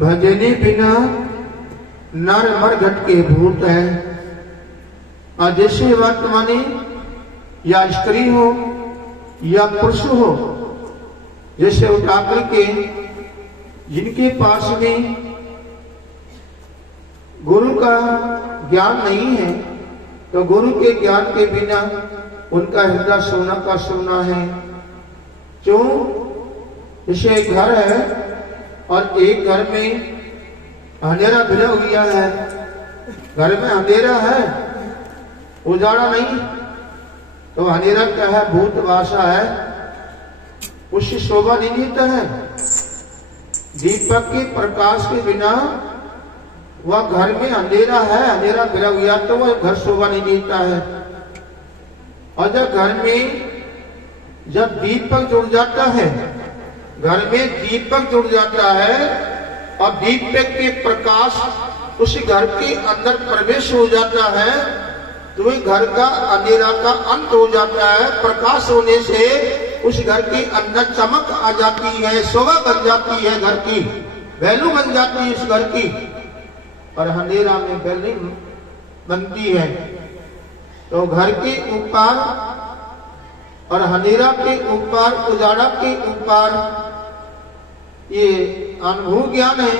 भजने बिना नर मर घट के भूत है। और जैसे वर्तमानी या स्त्री हो या पुरुष हो, जैसे उठाकर के जिनके पास में गुरु का ज्ञान नहीं है, तो गुरु के ज्ञान के बिना उनका हृदय सोना का सोना है। क्यों? जैसे एक घर है और एक घर में अंधेरा भिड़ा हुआ है, घर में अंधेरा है, उजाड़ा नहीं, तो अंधेरा क्या है? भूत भाषा है, उससे शोभा नहीं देता है। दीपक के प्रकाश के बिना वह घर में अंधेरा है, अंधेरा भिड़ा हुआ, तो वह घर शोभा नहीं देता है। और जब घर में जब दीपक जुड़ जाता है, घर में दीपक जुड़ जाता है और दीपक के प्रकाश उस घर के अंदर प्रवेश हो जाता है, तो वह घर का अंधेरा का अंत हो जाता है। प्रकाश होने से उस घर के अंदर चमक आ जाती है, शोभा बन जाती है, घर की वैल्यू बन जाती है उस घर की। और अंधेरा में वैल्यू बनती है। तो घर के ऊपर और अंधेरा के ऊपर, उजाड़ा के ऊपर ये अनुभव ज्ञान है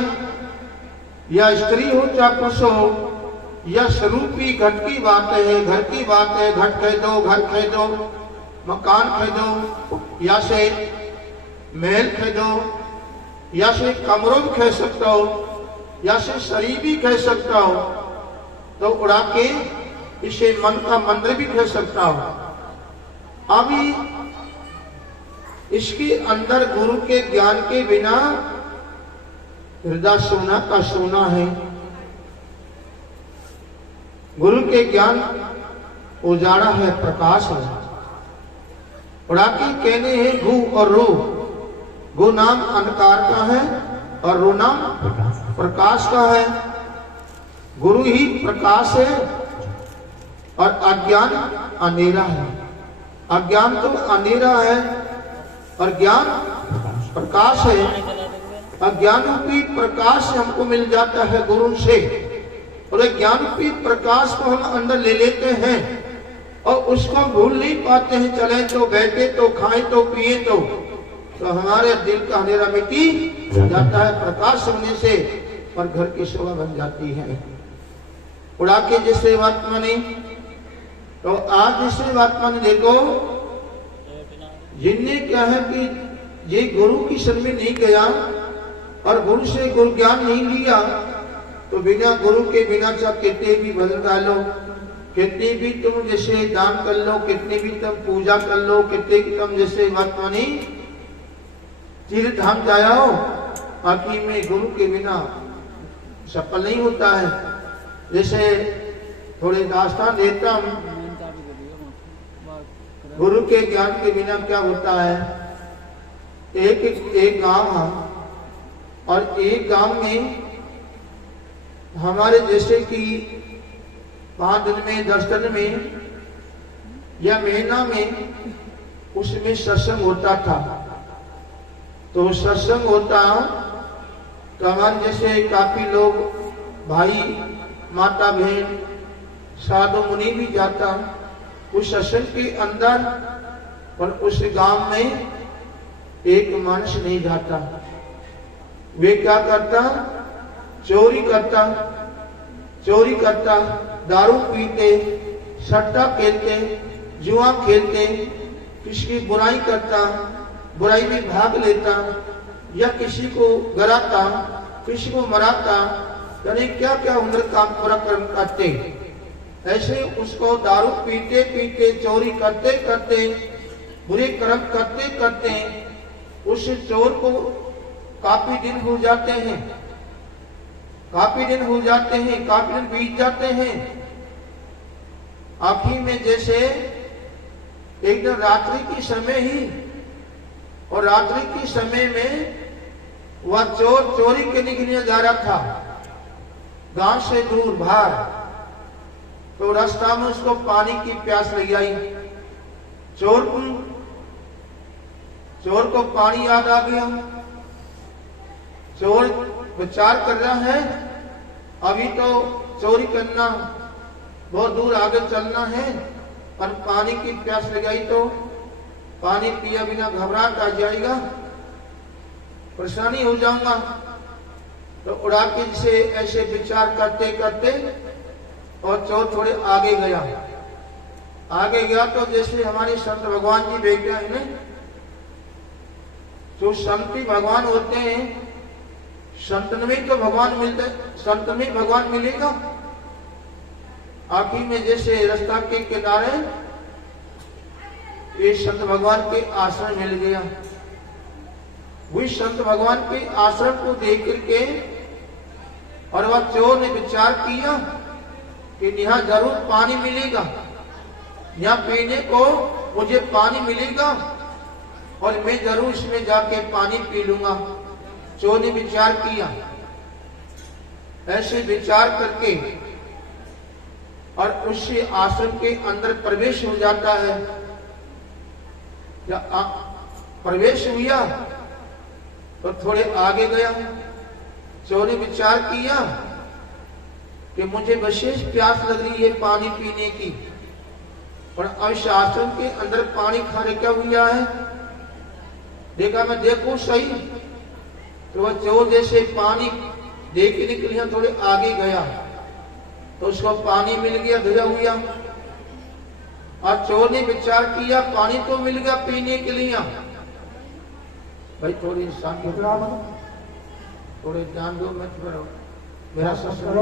या स्त्री हो चाहे पुरुष हो, या स्वरूपी घट की बात है, घर की बात है, घट खरीदो, घर खरीदो, मकान खरीदो, या से महल खरीदो, या से कमरों भी खरीद सकता हो, या से शरीर भी खरीद सकता हो, तो उड़ा के इसे मन का मंदिर भी खरीद सकता हो। अभी इसके अंदर गुरु के ज्ञान के बिना हृदय सोना का सोना है। गुरु के ज्ञान उजाड़ा है, प्रकाश है। उड़ा के कहने हैं गु और रो। गु नाम अंधकार का है और रो नाम प्रकाश का है। गुरु ही प्रकाश है और अज्ञान अंधेरा है। अज्ञान तो अंधेरा है और ज्ञान प्रकाश है। अज्ञान रूपी प्रकाश हमको मिल जाता है गुरु से, और ज्ञान रूपी प्रकाश को हम अंदर ले लेते हैं और उसको भूल नहीं पाते हैं। चले तो, बैठे तो, खाए तो, पिए तो हमारे दिल का अंधेरा मिट्टी जाता है प्रकाश होने से, और घर की शोभा बन जाती है। उड़ा के जिससे बात मानी, तो आज जिससे बात मानी देखो, जिनने क्या है कि ये गुरु की शरण में नहीं गया और गुरु से गुरु ज्ञान नहीं लिया, तो बिना गुरु के बिना चाहे कितने भी भजन डालो, कितने भी तुम जैसे दान कर लो, कितने भी तुम पूजा कर लो, कितने भी तुम जैसे बात मानी तीर्थ धाम जाओ, बाकी में गुरु के बिना सफल नहीं होता है। जैसे थोड़े दास्तान देता हूं, गुरु के ज्ञान के बिना क्या होता है। एक गांव है और एक गांव में हमारे जैसे कि 5 दिन में, 10 दिन में या महीना में उसमें सत्संग होता था। तो सत्संग होता तो हमारे जैसे काफी लोग, भाई, माता, बहन, साधु मुनि भी जाता उस सत्संग के अंदर, पर उस गांव में एक मनुष्य नहीं जाता। वे क्या करता, चोरी करता, दारू पीते, सट्टा खेलते, जुआ खेलते, किसी की बुराई करता, बुराई में भाग लेता, या किसी को गराता, किसी को मराता, यानी क्या क्या उम्र काम पूरा कर्म करते। ऐसे उसको दारू पीते पीते, चोरी करते करते, बुरे कर्म करते करते उस चोर को काफी दिन हो जाते हैं, काफी दिन बीत जाते हैं। आखिर में जैसे एक दिन रात्रि की समय ही, और रात्रि के समय में वह चोर चोरी करने के लिए जा रहा था गांव से दूर बाहर। तो रास्ता में उसको पानी की प्यास लग आई। चोर को पानी याद आ गया। चोर विचार कर रहा है, अभी तो चोरी करना, बहुत दूर आगे चलना है, और पानी की प्यास लगाई तो पानी पिया बिना घबराहट आ जाएगा, परेशानी हो जाऊंगा। तो उड़ा के से ऐसे विचार करते करते और चोर थोड़े आगे गया तो जैसे हमारे संत भगवान जी देख गए हैं, जो संती भगवान होते हैं, संतन में तो भगवान मिलते, संत में भगवान मिलेगा। आखिर में जैसे रास्ता के किनारे ये संत भगवान के आश्रम मिल गया। वही संत भगवान के आश्रम को देख करके और वह चोर ने विचार किया कि यहाँ जरूर पानी मिलेगा, यहाँ पीने को मुझे पानी मिलेगा और मैं जरूर इसमें जाके पानी पी लूंगा। चोर ने विचार किया। ऐसे विचार करके और उससे आश्रम के अंदर प्रवेश हो जाता है। जब प्रवेश हुआ तो थोड़े आगे गया। चोर ने विचार किया कि मुझे विशेष प्यास लग रही है पानी पीने की, पर अब आश्रम के अंदर पानी खाने क्या हुआ है, देखा मैं देखूं सही। तो वह चोर जैसे पानी देखने के लिए थोड़े आगे गया तो उसको पानी मिल गया धुला हुआ, और चोर ने विचार किया पानी तो मिल गया पीने के लिए, भाई थोड़ी इंसान थोड़े ध्यान दो, मत करो मेरा सत्संग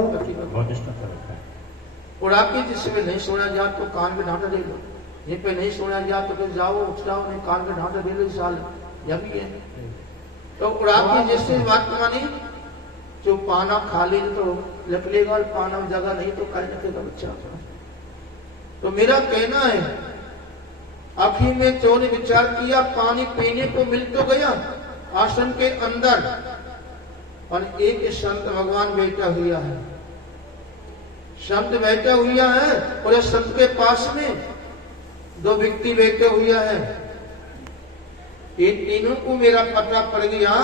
उड़ा के जिसमें नहीं सोना जा तो कान में ढांढा दे लो, जिन पे नहीं सोना जा तो फिर जाओ उठ जाओ, नहीं कान में ढांढा दे लो, साल यह भी है। तो उड़ा के जिससे बात मानी, जो पाना खा ले तो लकलेगा, पाना जगह नहीं तो कहीं रखेगा बच्चा। तो मेरा कहना है आखिर में चोर ने विचार किया पानी पीने को मिल तो गया आश्रम के अंदर, और एक संत भगवान बैठा हुआ है, संत बैठा हुआ है, और इस संत के पास में दो व्यक्ति बैठे हुआ है। ये तीनों को मेरा पता पड़ गया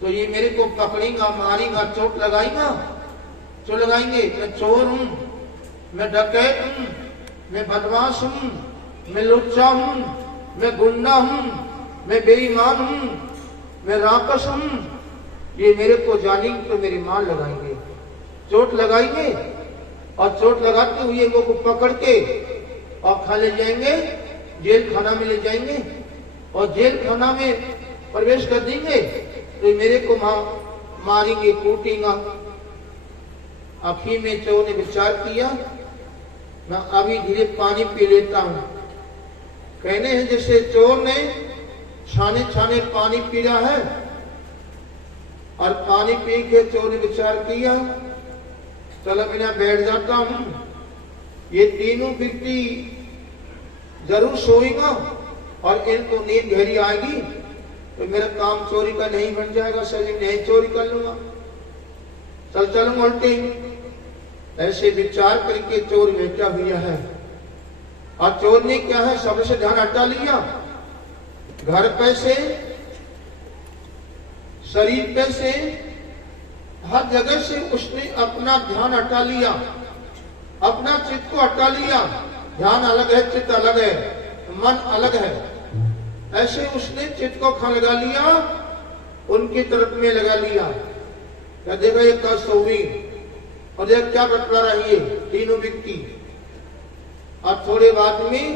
तो ये मेरे को पकड़ेगा, मारेगा, चोट लगाएगा, चोट लगाएंगे। मैं चोर हूं, मैं डकैत हूं, मैं बदमाश हूं, मैं लुच्चा हूं, मैं गुंडा हूं, मैं बेईमान हूं, मैं राक्षस हूं, ये मेरे को जानेंगे तो मेरी मार लगाएंगे, चोट लगाएंगे, और चोट लगाते हुए वो को पकड़ के और खा ले जाएंगे, जेल खाना में ले जाएंगे, और जेल खाना में प्रवेश कर देंगे तो मेरे को मारेंगे, कूटेंगे। आखिर में चोर ने विचार किया मैं अभी धीरे पानी पी लेता हूं। कहने हैं जैसे चोर ने छाने छाने पानी पी रहा है, और पानी पी के चोर ने विचार किया चलो बिना बैठ जाता हूं, ये तीनों व्यक्ति जरूर सोएगा और इनको नींद गहरी आएगी तो मेरा काम चोरी का नहीं बन जाएगा, सही नहीं चोरी कर लूंगा, चल चलूंगा उल्टी। ऐसे विचार करके चोर बैठा हुआ है, और चोर ने क्या है सबसे ध्यान हटा लिया, घर पे से, शरीर पे से, हर जगह से उसने अपना ध्यान हटा लिया, अपना चित्त को हटा लिया। ध्यान अलग है, चित्त अलग है, मन अलग है। ऐसे उसने चित्त को खा लगा लिया, उनकी तरफ में लगा लिया। क्या देखा ये कल सोवी और ये क्या बतला रही है तीनों व्यक्ति। अब थोड़े बाद में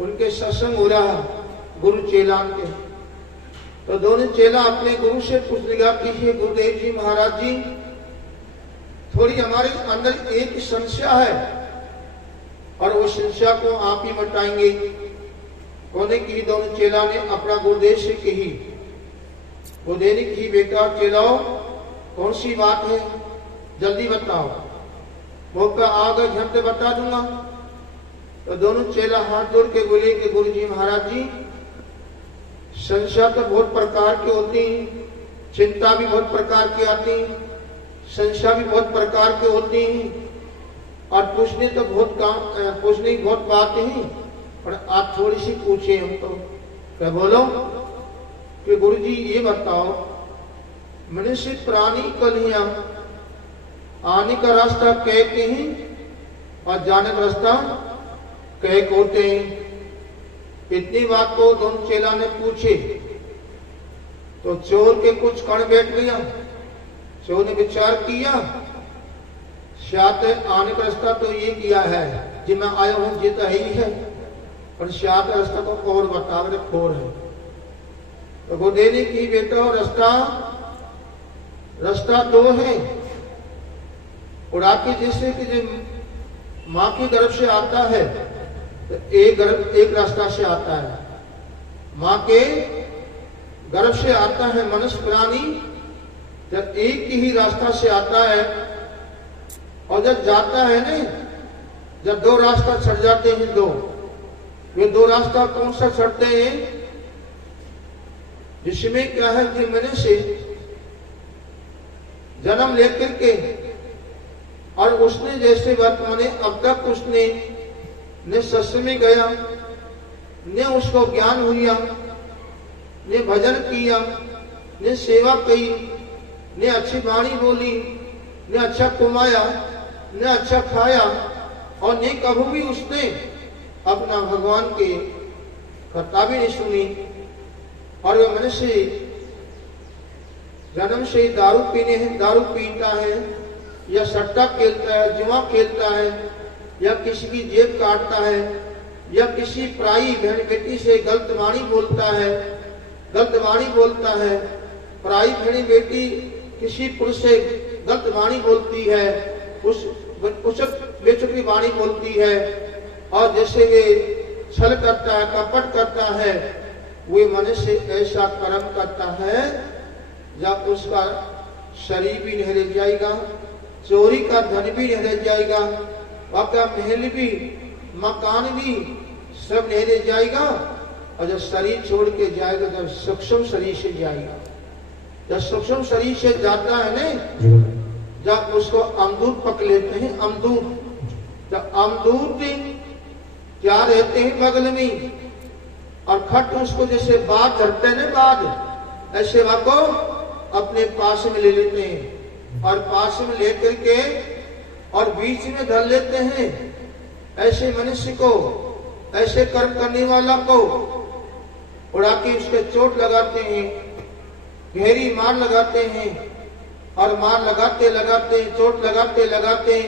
उनके सत्संग हो रहा गुरु चेला के, तो दोनों चेला अपने गुरु से पूछ लिया कि गुरुदेव जी महाराज जी थोड़ी हमारे अंदर एक संशय है और वो संशय को आप ही मिटाएंगे। कोने की दोनों चेला ने अपना गुरुदेव से कही, गुरुदेव ने कही बेटा चेलाओ कौन सी बात है जल्दी बताओ, मौका आ गया झट बता दूंगा। तो दोनों चेला हाथ जोड़ के बोले कि गुरु जी महाराज जी संशय तो बहुत प्रकार की होती हैं, चिंता भी बहुत प्रकार की आती है, संशय भी बहुत प्रकार के होती हैं, और पूछने तो बहुत काम पूछने की बहुत बातें हैं, पर आप थोड़ी सी पूछे हमको। क्या बोलो कि गुरु जी ये बताओ मनुष्य प्राणी कलियां आने का रास्ता कहते हैं और जाने का रास्ता कह होते हैं। इतनी बात को दोनों चेला ने पूछे तो चोर के कुछ कण बैठ गया। चोर ने विचार किया शायद आने का रास्ता तो ये किया है जी मैं आया हूं ये तो ही है, पर शायद रास्ता को और बता रहे खोर है। तो गुरुदेव ने की बेटा रास्ता दो है, उड़ा के जैसे कि जो माँ की गर्भ से आता है तो एक रास्ता से आता है, माँ के गर्भ से आता है मनुष्य प्राणी, जब एक ही रास्ता से आता है, और जब जाता है ना जब दो रास्ता छड़ जाते हैं, वे दो रास्ता कौन सा छड़ते हैं जिसमें क्या है कि मनुष्य जन्म लेकर के और उसने जैसे वर्तमान अब तक उसने न सत्संग में गया, न उसको ज्ञान हुआ, ने भजन किया, ने सेवा की, ने अच्छी वाणी बोली, ने अच्छा कमाया, ने अच्छा खाया, और ने कभी भी उसने अपना भगवान के कथा भी नहीं सुनी, और वह मनुष्य जन्म से ही दारू पीता है, या सट्टा खेलता है, जुआ खेलता है, या किसी की जेब काटता है, या किसी पराई बहन बेटी से गलत वाणी बोलता है, पराई बहन बेटी किसी पुरुष से गलत वाणी बोलती है, उचित वाणी बोलती है, और जैसे वे छल करता है, कपट करता है, वे मनुष्य ऐसा कर्म करता है जब उसका शरीर भी नहीं रह जाएगा, चोरी का धन भी नहीं रह जाएगा, आपका महल भी मकान भी सब नहीं रह जाएगा। और जब शरीर छोड़ के जाएगा, जब सूक्ष्म शरीर से जाएगा, जब सूक्ष्म शरीर से जाता है ना, जब उसको अमदूत पक लेते हैं, अमदूत क्या रहते हैं बगल में, और खट उसको जैसे बाग धरते हैं ना, बाग ऐसे वाको अपने पास में ले लेते हैं, और पास में लेकर के और बीच में धर लेते हैं। ऐसे मनुष्य को, ऐसे कर्म करने वाला को उड़ा के उसके चोट लगाते हैं, गहरी मार लगाते हैं, और मार लगाते लगाते चोट लगाते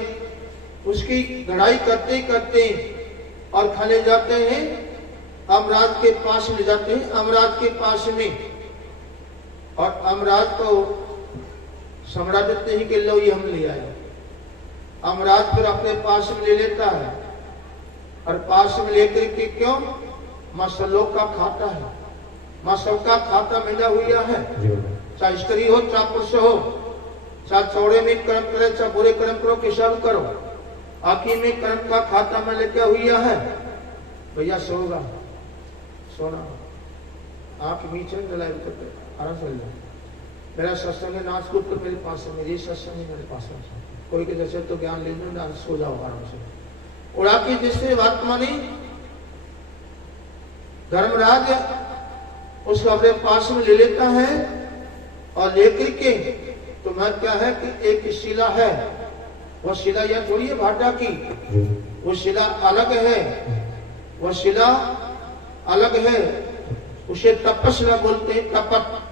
उसकी गढ़ाई करते और खाने जाते हैं, अमराज के पास ले जाते हैं, अमराज के पास में, और अमराज को समझा देते हैं कि लो ये हम ले आए। अमराज फिर अपने पास में ले लेता है, और पास में लेकर के क्यों मसलों का खाता है, मसल का खाता मिला हुआ है, चाहे स्त्री हो चाहे पुरुष हो, चाहे चौड़े में कर्म करे चाहे बुरे कर्म करो, किसा भी करो, आखिर में कर्म का खाता में लेके हुआ है। भैया सोगा, सोना आंख नीचे जलाए आराम से जाए। मेरा सत्संग है, नाच कूद कर मेरे पास है, मेरी सत्संग है मेरे पास है, कोई के जैसे तो ज्ञान ले लो ना, सो जाओ आराम से। उड़ा के जिससे वर्तमानी धर्मराज उसको अपने पास में ले लेता है, और लेकर के तुम्हारा क्या है कि एक शिला है, वह शिला यह थोड़ी है भाटा की, वो शिला अलग है, वह शिला अलग है, उसे तपस्या बोलते हैं, तपत।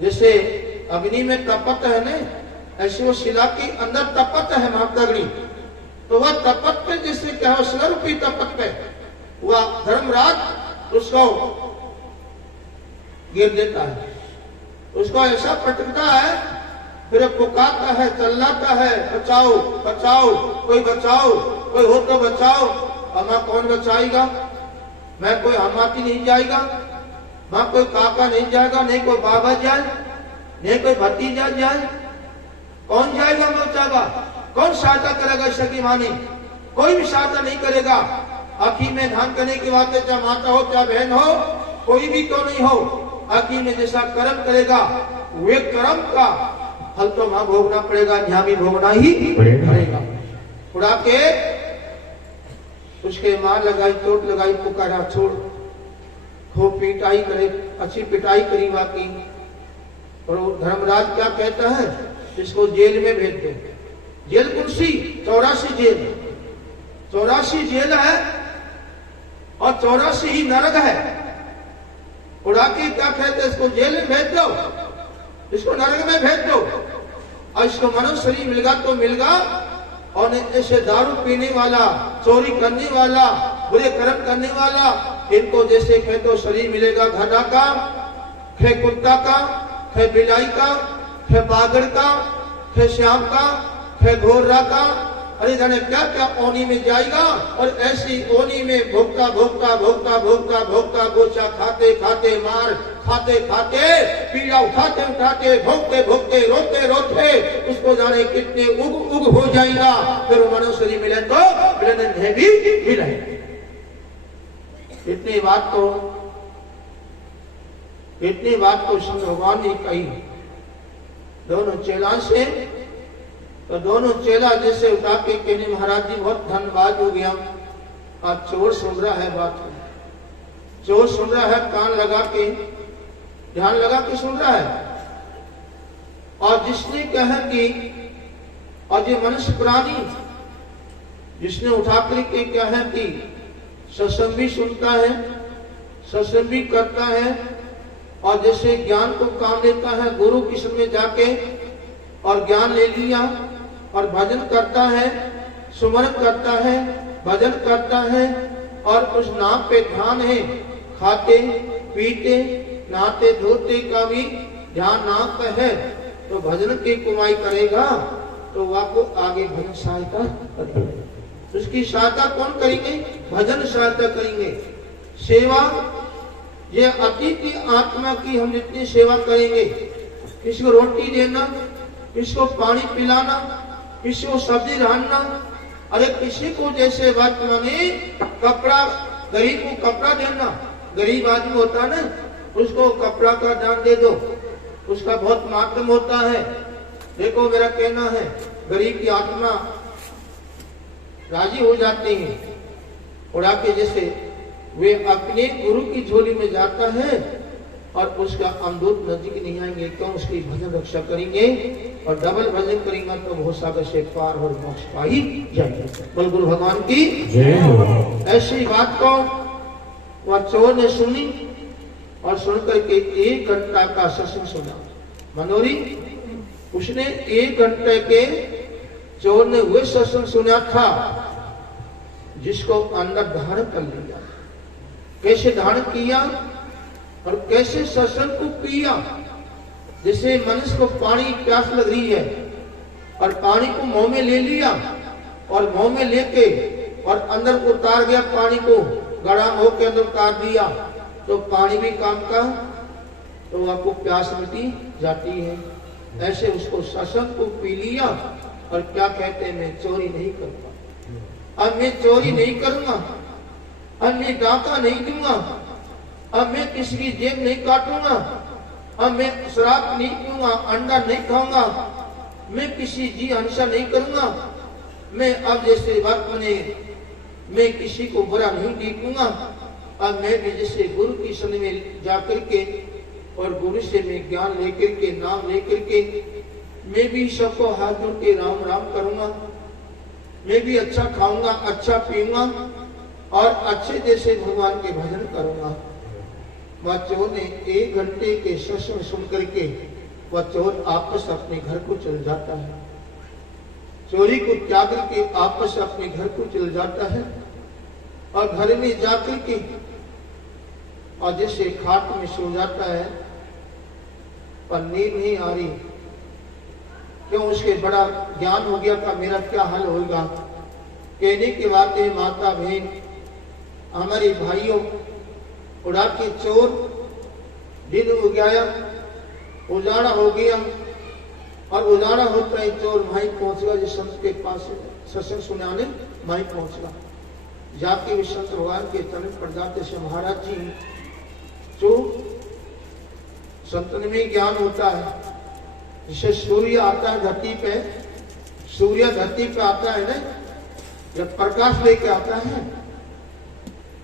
जैसे अग्नि में तपत है ना, ऐसे वो शिला के अंदर तपत है महाकाग्नि, तो वह तपत पे जिससे क्या है, शिला रूपी तपत पे वह धर्मराज उसको गिर देता है, उसको ऐसा पटकता है, फिर पुकारता है, चिल्लाता है, बचाओ बचाओ, कोई बचाओ, कोई हो तो बचाओ। हमारा कौन बचाएगा? मैं कोई हमाती नहीं जाएगा, वहां कोई काका नहीं जाएगा, नहीं कोई बाबा जाए, नहीं कोई भतीजा जाए, कौन जाएगा बचाएगा? कौन सहायता करेगा? सकी मानी कोई भी सहायता नहीं करेगा। आखिर में ध्यान करने की बात है, चाहे माता हो चाहे बहन हो, कोई भी क्यों नहीं हो, आखिर में जैसा कर्म करेगा वे कर्म का फल तो वहां भोगना पड़ेगा, यहाँ भी भोगना ही पड़ेगा। उड़ा के उसके मार लगाई, चोट लगाई, पुकारा, छोड़, खूब पिटाई करे, अच्छी पिटाई करी बाकी। और धर्मराज क्या कहता है, इसको जेल में भेज दो। जेल कुर्सी 84 जेल, 84 जेल है और 84 ही नरक है। उड़ा के क्या कहते हैं, इसको जेल में भेज दो, इसको नरक में भेज दो, और इसको मनुष्य शरीर मिलगा तो मिलगा, और ऐसे दारू पीने वाला, चोरी करने वाला, बुरे कर्म करने वाला, इनको जैसे कहे तो शरीर मिलेगा गधा का, खे कुत्ता का, खे बिलाई का, खे बागड़ का, खे श्याम का, खे घोरा का, अरे जाने क्या क्या ओनी में जाएगा। और ऐसी ओनी में भोगता भोगता भोगता भोगता भोगता गोचा खाते खाते, मार खाते खाते, पीड़ा उठाते उठाते, भोगते भोगते, रोते रोते, उसको जाने कितने उग उग हो जाएगा। फिर वो मनुष्य मिले तो मिलने भी मिले। इतनी बात तो शंकर भगवान ने कही दोनों चेला से। तो दोनों चेला जैसे उठा के कहने, महाराज जी बहुत धन्यवाद हो गया, आज चोर सुन रहा है बात, चोर सुन रहा है, कान लगा के ध्यान लगा के सुन रहा है। और जिसने कहा कि, और ये मनुष्य प्राणी जिसने उठा के कहा कि सत्संग भी सुनता है, सत्संग भी करता है, और जैसे ज्ञान को काम लेता है, गुरु की शरण में जाके और ज्ञान ले लिया और भजन करता है, सुमरन करता है, भजन करता है और उस नाम पे ध्यान है, खाते पीते नहाते धोते का भी ध्यान नाम पे है, तो भजन की कमाई करेगा तो वह को आगे भजन सहायता करेगा। उसकी सहायता कौन करेंगे? भजन सहायता करेंगे। सेवा, ये अतिथि आत्मा की हम जितनी सेवा करेंगे, किसी को रोटी देना, किसी को पानी पिलाना, किसी को सब्जी डालना, अरे किसी को जैसे बात माने कपड़ा, गरीब को कपड़ा देना, गरीब आदमी होता है ना, उसको कपड़ा का दान दे दो, उसका बहुत मातम होता है। देखो मेरा कहना है, गरीब की आत्मा राजी हो जाती है और आके जैसे वे अपने गुरु की झोली में जाता है और उसका अमदूत नजदीक नहीं आएंगे, क्यों? उसकी भजन रक्षा करेंगे और डबल भजन करेंगे तो बहुत सागर से पार और मोक्ष पा ही जाएंगे। बोल गुरु भगवान की जय हो। ऐसी बात को वह चोर ने सुनी और सुनकर के 1 घंटा का सत्संग सुना। मनोरी, उसने 1 घंटे के चोर ने वह सत्संग सुना था जिसको अंदर धारण कर लिया। कैसे धारण किया और कैसे सत्संग को पिया? जैसे मनुष्य को पानी प्यास लग रही है और पानी को मुंह में ले लिया और मुंह में लेके और अंदर उतार गया, पानी को गड़ा मुंह के अंदर उतार दिया तो पानी भी काम का, तो आपको प्यास मिटी जाती है। ऐसे उसको सत्संग को पी लिया और क्या कहते हैं, मैं चोरी नहीं करूंगा, अब मैं चोरी नहीं करूंगा, अब मैं डाका नहीं दूंगा, अब मैं किसी की जेब नहीं काटूंगा, अब मैं शराब नहीं पीऊंगा, अंडा नहीं खाऊंगा, मैं किसी जी हिंसा नहीं करूंगा, मैं अब जैसे वक्त में मैं किसी को बुरा नहीं देखूंगा, अब मैं भी जैसे गुरु की शरण में जाकर के और गुरु से मैं ज्ञान लेकर के, नाम लेकर के मैं भी सबको हाथ जोड़ के राम राम करूंगा, मैं भी अच्छा खाऊंगा, अच्छा पीऊंगा और अच्छे जैसे भगवान के भजन करूंगा। वह चोर ने 1 घंटे के सत्संग सुन करके वह चोर आपस अपने घर को चल जाता है। चोरी को त्याग करके आपस अपने घर को चल जाता है और घर में जाकर के और जैसे खाट में सो जाता है पर नींद नहीं आ रही, क्यों? उसके बड़ा ज्ञान हो गया था मेरा क्या हल होगा। कहने की बात है, माता बहन हमारे भाइयों, उड़ा के चोर दिन हो गया, उजाड़ा हो गया और उजाड़ा होता है चोर वहीं पहुंच गया जिस संत के पास सत्संग सुनाने वहीं पहुंच गया। जाके भी संत भगवान के चरण पर जाते से, महाराज जी जो संतन में ज्ञान होता है, जिसे सूर्य आता है धरती पे, सूर्य धरती पे आता है ना, जब प्रकाश लेके आता है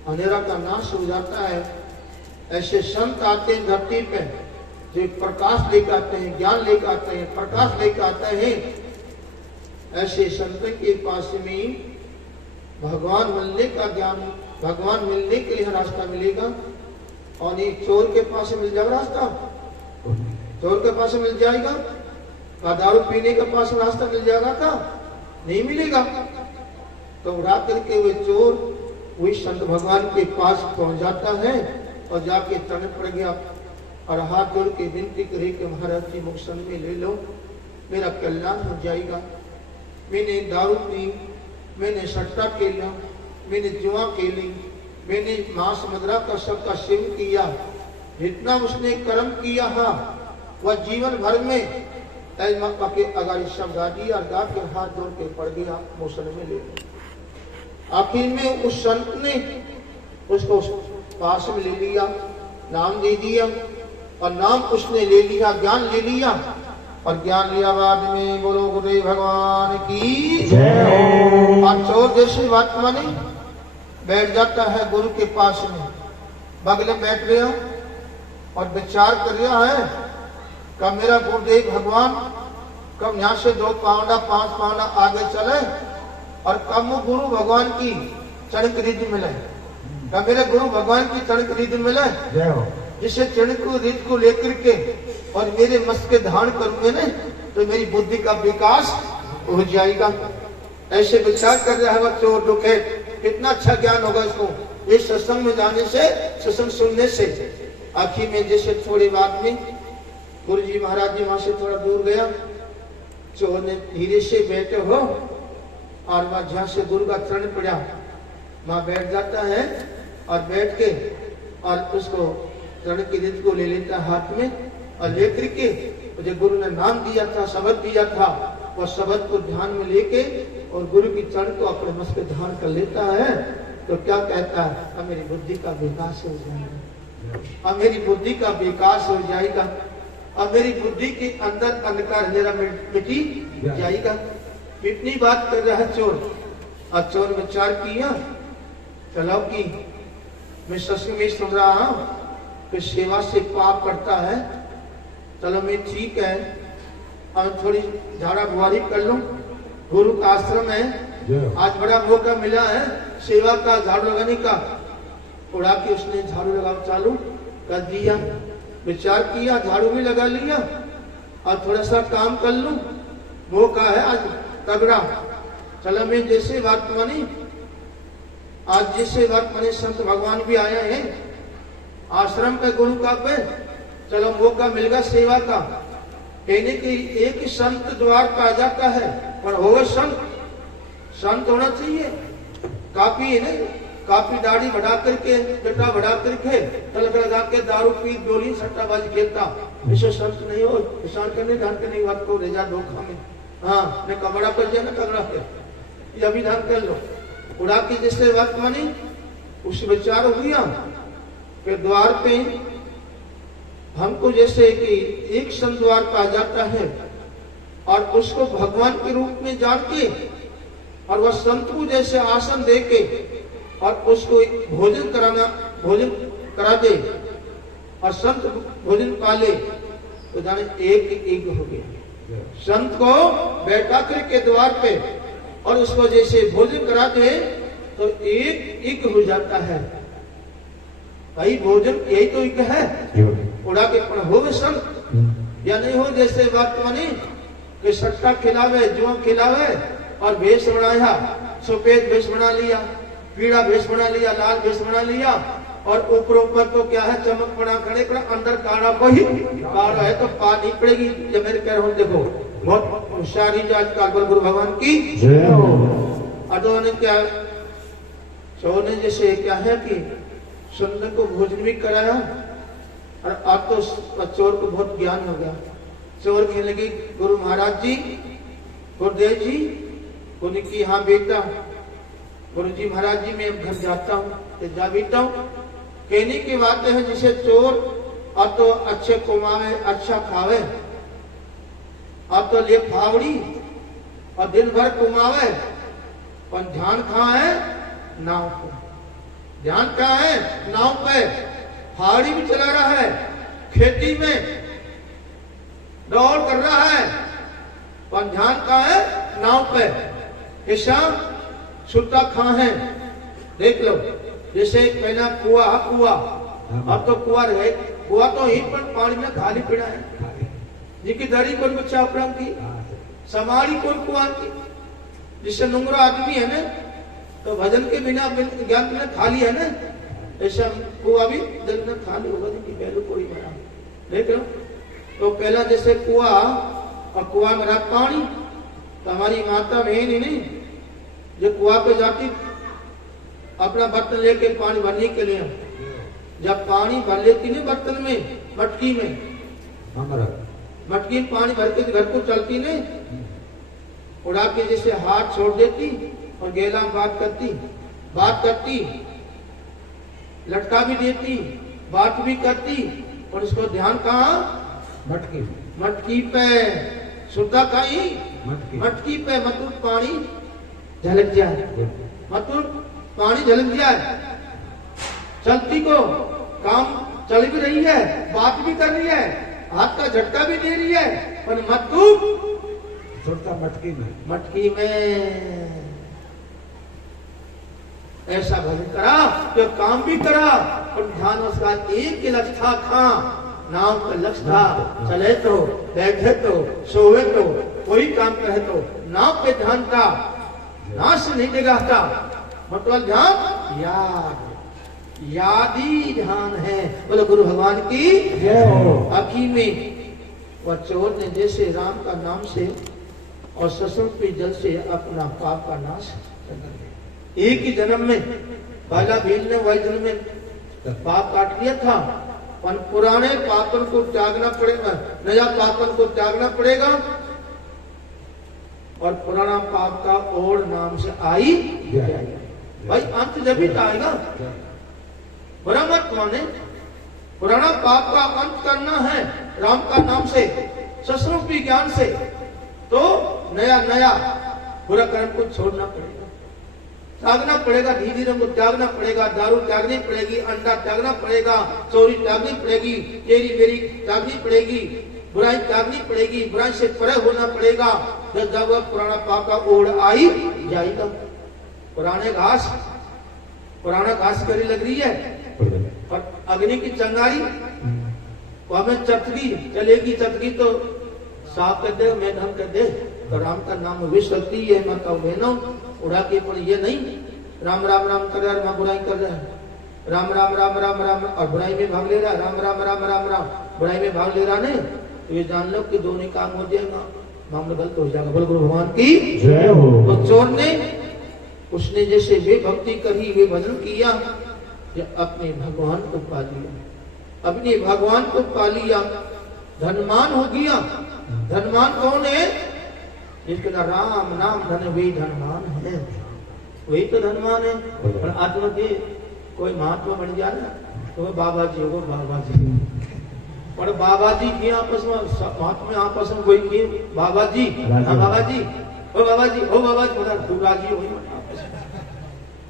अंधेरा का नाश हो जाता है। ऐसे संत आते हैं धरती पे जो प्रकाश लेकर आते हैं, ज्ञान लेकर आते हैं, प्रकाश लेकर आते हैं। ऐसे संत के पास में भगवान मिलने का ज्ञान, भगवान मिलने के लिए रास्ता मिलेगा और ये चोर के पास मिल जाएगा रास्ता? चोर के पास मिल जाएगा? का दारू पीने के पास रास्ता मिल जाएगा? का नहीं मिलेगा। तो उड़ा करके वे चोर वही संत भगवान के पास पहुंच जाता है और जाके चरण पड़ गया और हाथ जोड़ के विनती करे कि महाराज जी मुझ संग में ले लो, मेरा कल्याण हो जाएगा। मैंने दारू पी, मैंने सट्टा खेला, मैंने जुआ खेली, मैंने मांस मदिरा का सबका सेवन किया, जितना उसने कर्म किया है वह जीवन भर में के अगर सब गा दिया, गा के हाथ जोड़ के पड़ गया, मोशन में ले लिया। आखिर में उस संत ने उसको पास में ले लिया, नाम दे दिया और नाम उसने ले लिया, ज्ञान ले लिया और ज्ञान लिया बाद में बोलो गुरुदेव भगवान की जय हो। और चोर जैसी बात मानी बैठ जाता है गुरु के पास में, बगल में बैठ गया और विचार कर रहा है कब मेरा गुरुदेव भगवान कब यहाँ से 2 पावंडा 5 पावंडा आगे चले और कब गुरु भगवान की चरण की रिद्धि मिले, कब मेरे गुरु भगवान की चरण की रिद्धि मिले। जिसे चरण को रित को लेकर के और मेरे मस्त के धारण करूंगे ना तो मेरी बुद्धि का विकास हो जाएगा। ऐसे विचार कर रहा है चोर डुकैत, कितना अच्छा ज्ञान होगा इसको इस सत्संग में जाने से, सत्संग सुनने से। आखिर में जैसे थोड़ी बात में गुरु जी महाराज जी वहां से थोड़ा दूर गया, चोर ने धीरे से बैठे हो और वहां जहां से गुरु का चरण पड़ा वहां बैठ जाता है और बैठ के और उसको चरण की रित को ले लेता हाथ में और लेकर के मुझे गुरु ने नाम दिया था, शब्द दिया था, वह शब्द को ध्यान में लेके और गुरु की चरण को अपने मस्त पे धारण कर लेता है तो क्या कहता है, अब मेरी बुद्धि का विकास हो जाएगा, अब मेरी बुद्धि का विकास हो जाएगा, अब मेरी बुद्धि के अंदर अंधकार अंधेरा मिटी जाएगा। इतनी बात कर रहा है चोर। और चोर विचार किया चलो कि मैं सत्संग में सुन रहा हूं कि सेवा से पाप करता है, चलो मैं ठीक है अब थोड़ी झाड़ा बुआरी कर लूं, गुरु का आश्रम है, आज बड़ा मौका मिला है सेवा का, झाड़ू लगाने का। उड़ा के उसने झाड़ू लगा चालू कर दिया, विचार किया झाड़ू भी लगा लिया और थोड़ा सा काम कर लूं, मौका है आज तगड़ा। चलो मैं जैसे वर्तमानी आज जैसे वर्तमानी संत भगवान भी आए हैं आश्रम के गुरु का पे, चलो मौका मिल गया सेवा का। कहने की एक ही संत द्वार पर आ जाता है पर होगा संत होना चाहिए, काफी है नहीं, काफी दाढ़ी बढ़ा करके जटा बढ़ा करके तलक लगा के दारू पी डोली सट्टाबाजी खेलता, इसे संत नहीं हो, किसान करने ध्यान के नहीं बात को ले जा धोखा में। हाँ मैं कमरा कर जाए ना कमरा पे ये अभी ध्यान कर लो। उड़ा की जैसे बात मानी उस विचार हुआ कि द्वार पे हमको जैसे कि एक संत द्वार पर आ जाता है और उसको भगवान के रूप में जान के और वह संत को जैसे आसन दे के और उसको भोजन करा दे और संत भोजन पाले तो जाने एक हो गया। संत को बैठा करके द्वार पे और उसको जैसे भोजन करा दे तो एक हो जाता है। भाई भोजन यही तो एक है, उड़ा के पण हो संत या नहीं हो जैसे वर्तमानी कि सट्टा खिलावे जुआ खिलावे और भेष बनाया, सफेद भेष बना लिया, पीला भेष बना लिया, लाल भेष बना लिया और ऊपर तो क्या है चमक बना खड़े पर अंदर काला को ही काला है तो पानी पड़ेगी। जब मेरे कह रहा हूं देखो बहुत होशियारी आज कालवर गुरु भगवान की अडो ने क्या चोर ने जैसे क्या है कि सुंदर को भोजन भी कराया और अब तो चोर को बहुत ज्ञान हो गया। चोर कहने लगी गुरु महाराज जी गुरुदेव जी, उन्होंने की हाँ बेटा गुरु जी महाराज जी मैं घर जाता हूँ जा बेटा हूँ। कहने की बात है जिसे चोर अब तो अच्छे कमावे अच्छा खावे, अब तो ले फावड़ी और दिन भर कमावे और ध्यान कहाँ है नाव पे, ध्यान कहाँ है नाव पे, फावड़ी भी चला रहा है, खेती में दौड़ कर रहा है पर ध्यान कहाँ है नाव पे। ऐसा सुलता कहाँ है देख लो। जैसे पहला कुआ अब तो कुआ रहे, कुआ तो ही पर पानी में खाली पड़ा है, जिसकी दड़ी कोई बच्चा अपना की समारी कोई कुआ की, जिससे नुंगरा आदमी है ना तो भजन के बिना ज्ञान में खाली है ना, ऐसा कुआ भी दिल में खाली होगा जिनकी पहलू कोई बना देख लो। तो पहला जैसे कुआ और कुआ में रहा पानी, तो हमारी माता बहन ही नहीं जो कुआ पे जाती अपना बर्तन लेके पानी भरने के लिए, जब पानी भर लेती नहीं बर्तन में मटकी में मटकी में पानी भर के घर को चलती नहीं, उड़ा के जैसे हाथ छोड़ देती और गेला में बात करती लटका भी देती बात भी करती और उसको ध्यान कहाँ मटकी पे सुनता कहीं मटकी पे मतलब पानी झलक जाए, मतलब पानी झलक जाए, चलती को काम चल भी रही है, बात भी कर रही है, हाथ का झटका भी दे रही है पर मटकी में ऐसा भजन करा जो काम भी करा और ध्यान उसका एक लक्ष्य था। खां नाम का लक्ष्य था। चले तो, बैठे तो, सोवे तो, कोई काम करे तो नाम पे ध्यान था, नाश नहीं निगाहता। मतलब ध्यान याद, यादी ध्यान है। बोलो गुरु भगवान की जय हो। आखिर में वह चोर ने जैसे राम का नाम से और ससुर के जल से अपना पाप का नाश कर दिया। एक ही जन्म में पहला भील ने वही जन्म में पाप काट लिया था, पर पुराने पापन को त्यागना पड़ेगा, नया पापन को त्यागना पड़ेगा और पुराना पाप का और नाम से आई जाएगा। भाई अंत जब ही आएगा, बुरा मत माने। पुराना पाप का अंत करना है राम का नाम से, सस्वरूपी ज्ञान से, तो नया नया बुरा कर्म को छोड़ना पड़ेगा, त्यागना पड़ेगा, धीरे धीरे को त्यागना पड़ेगा। दारू त्यागनी पड़ेगी, अंडा त्यागना पड़ेगा, चोरी त्यागनी पड़ेगी, तेरी मेरी त्यागनी पड़ेगी, बुराई त्यागनी पड़ेगी, बुराई से परे होना पड़ेगा। जब पुराना पाप का ओढ़ आई जाएगा। पुराना घास करी लग रही है और अग्नि की चंगारी हमें चटकी चलेगी, चटकी तो साफ कर दे, मैं ढंग कर दे। तो राम का नाम विश्व शक्ति है, मतलब बहनों उड़ा के, पर ये नहीं राम राम राम कर रहा है, बुराई कर रहा है, राम राम राम राम राम और बुराई में भाग ले रहा है, राम राम राम राम राम बुराई में भाग ले रहा नहीं, तो ये जान लो कि दोनों काम हो जाएगा, मामला गलत हो जाएगा। बोल गुरु भगवान की जय हो। तो चोर ने, उसने जैसे वे भक्ति करी, वे भजन किया, अपने भगवान को पा लिया, अपने भगवान को पा लिया, धनमान हो गया। धनमान कौन है? जिसका राम नाम धन वे धनमान है, वही तो धनमान है। और आत्मा के कोई महात्मा बन जाए ना तो बाबा जी हो, बाबा जी। और बाबा जी की आपस में, महात्मा आपस में कोई के बाबा जी, हाँ बाबा जी, ओ बाबा जी, ओ बाबा जी, बोला तू राजी हो।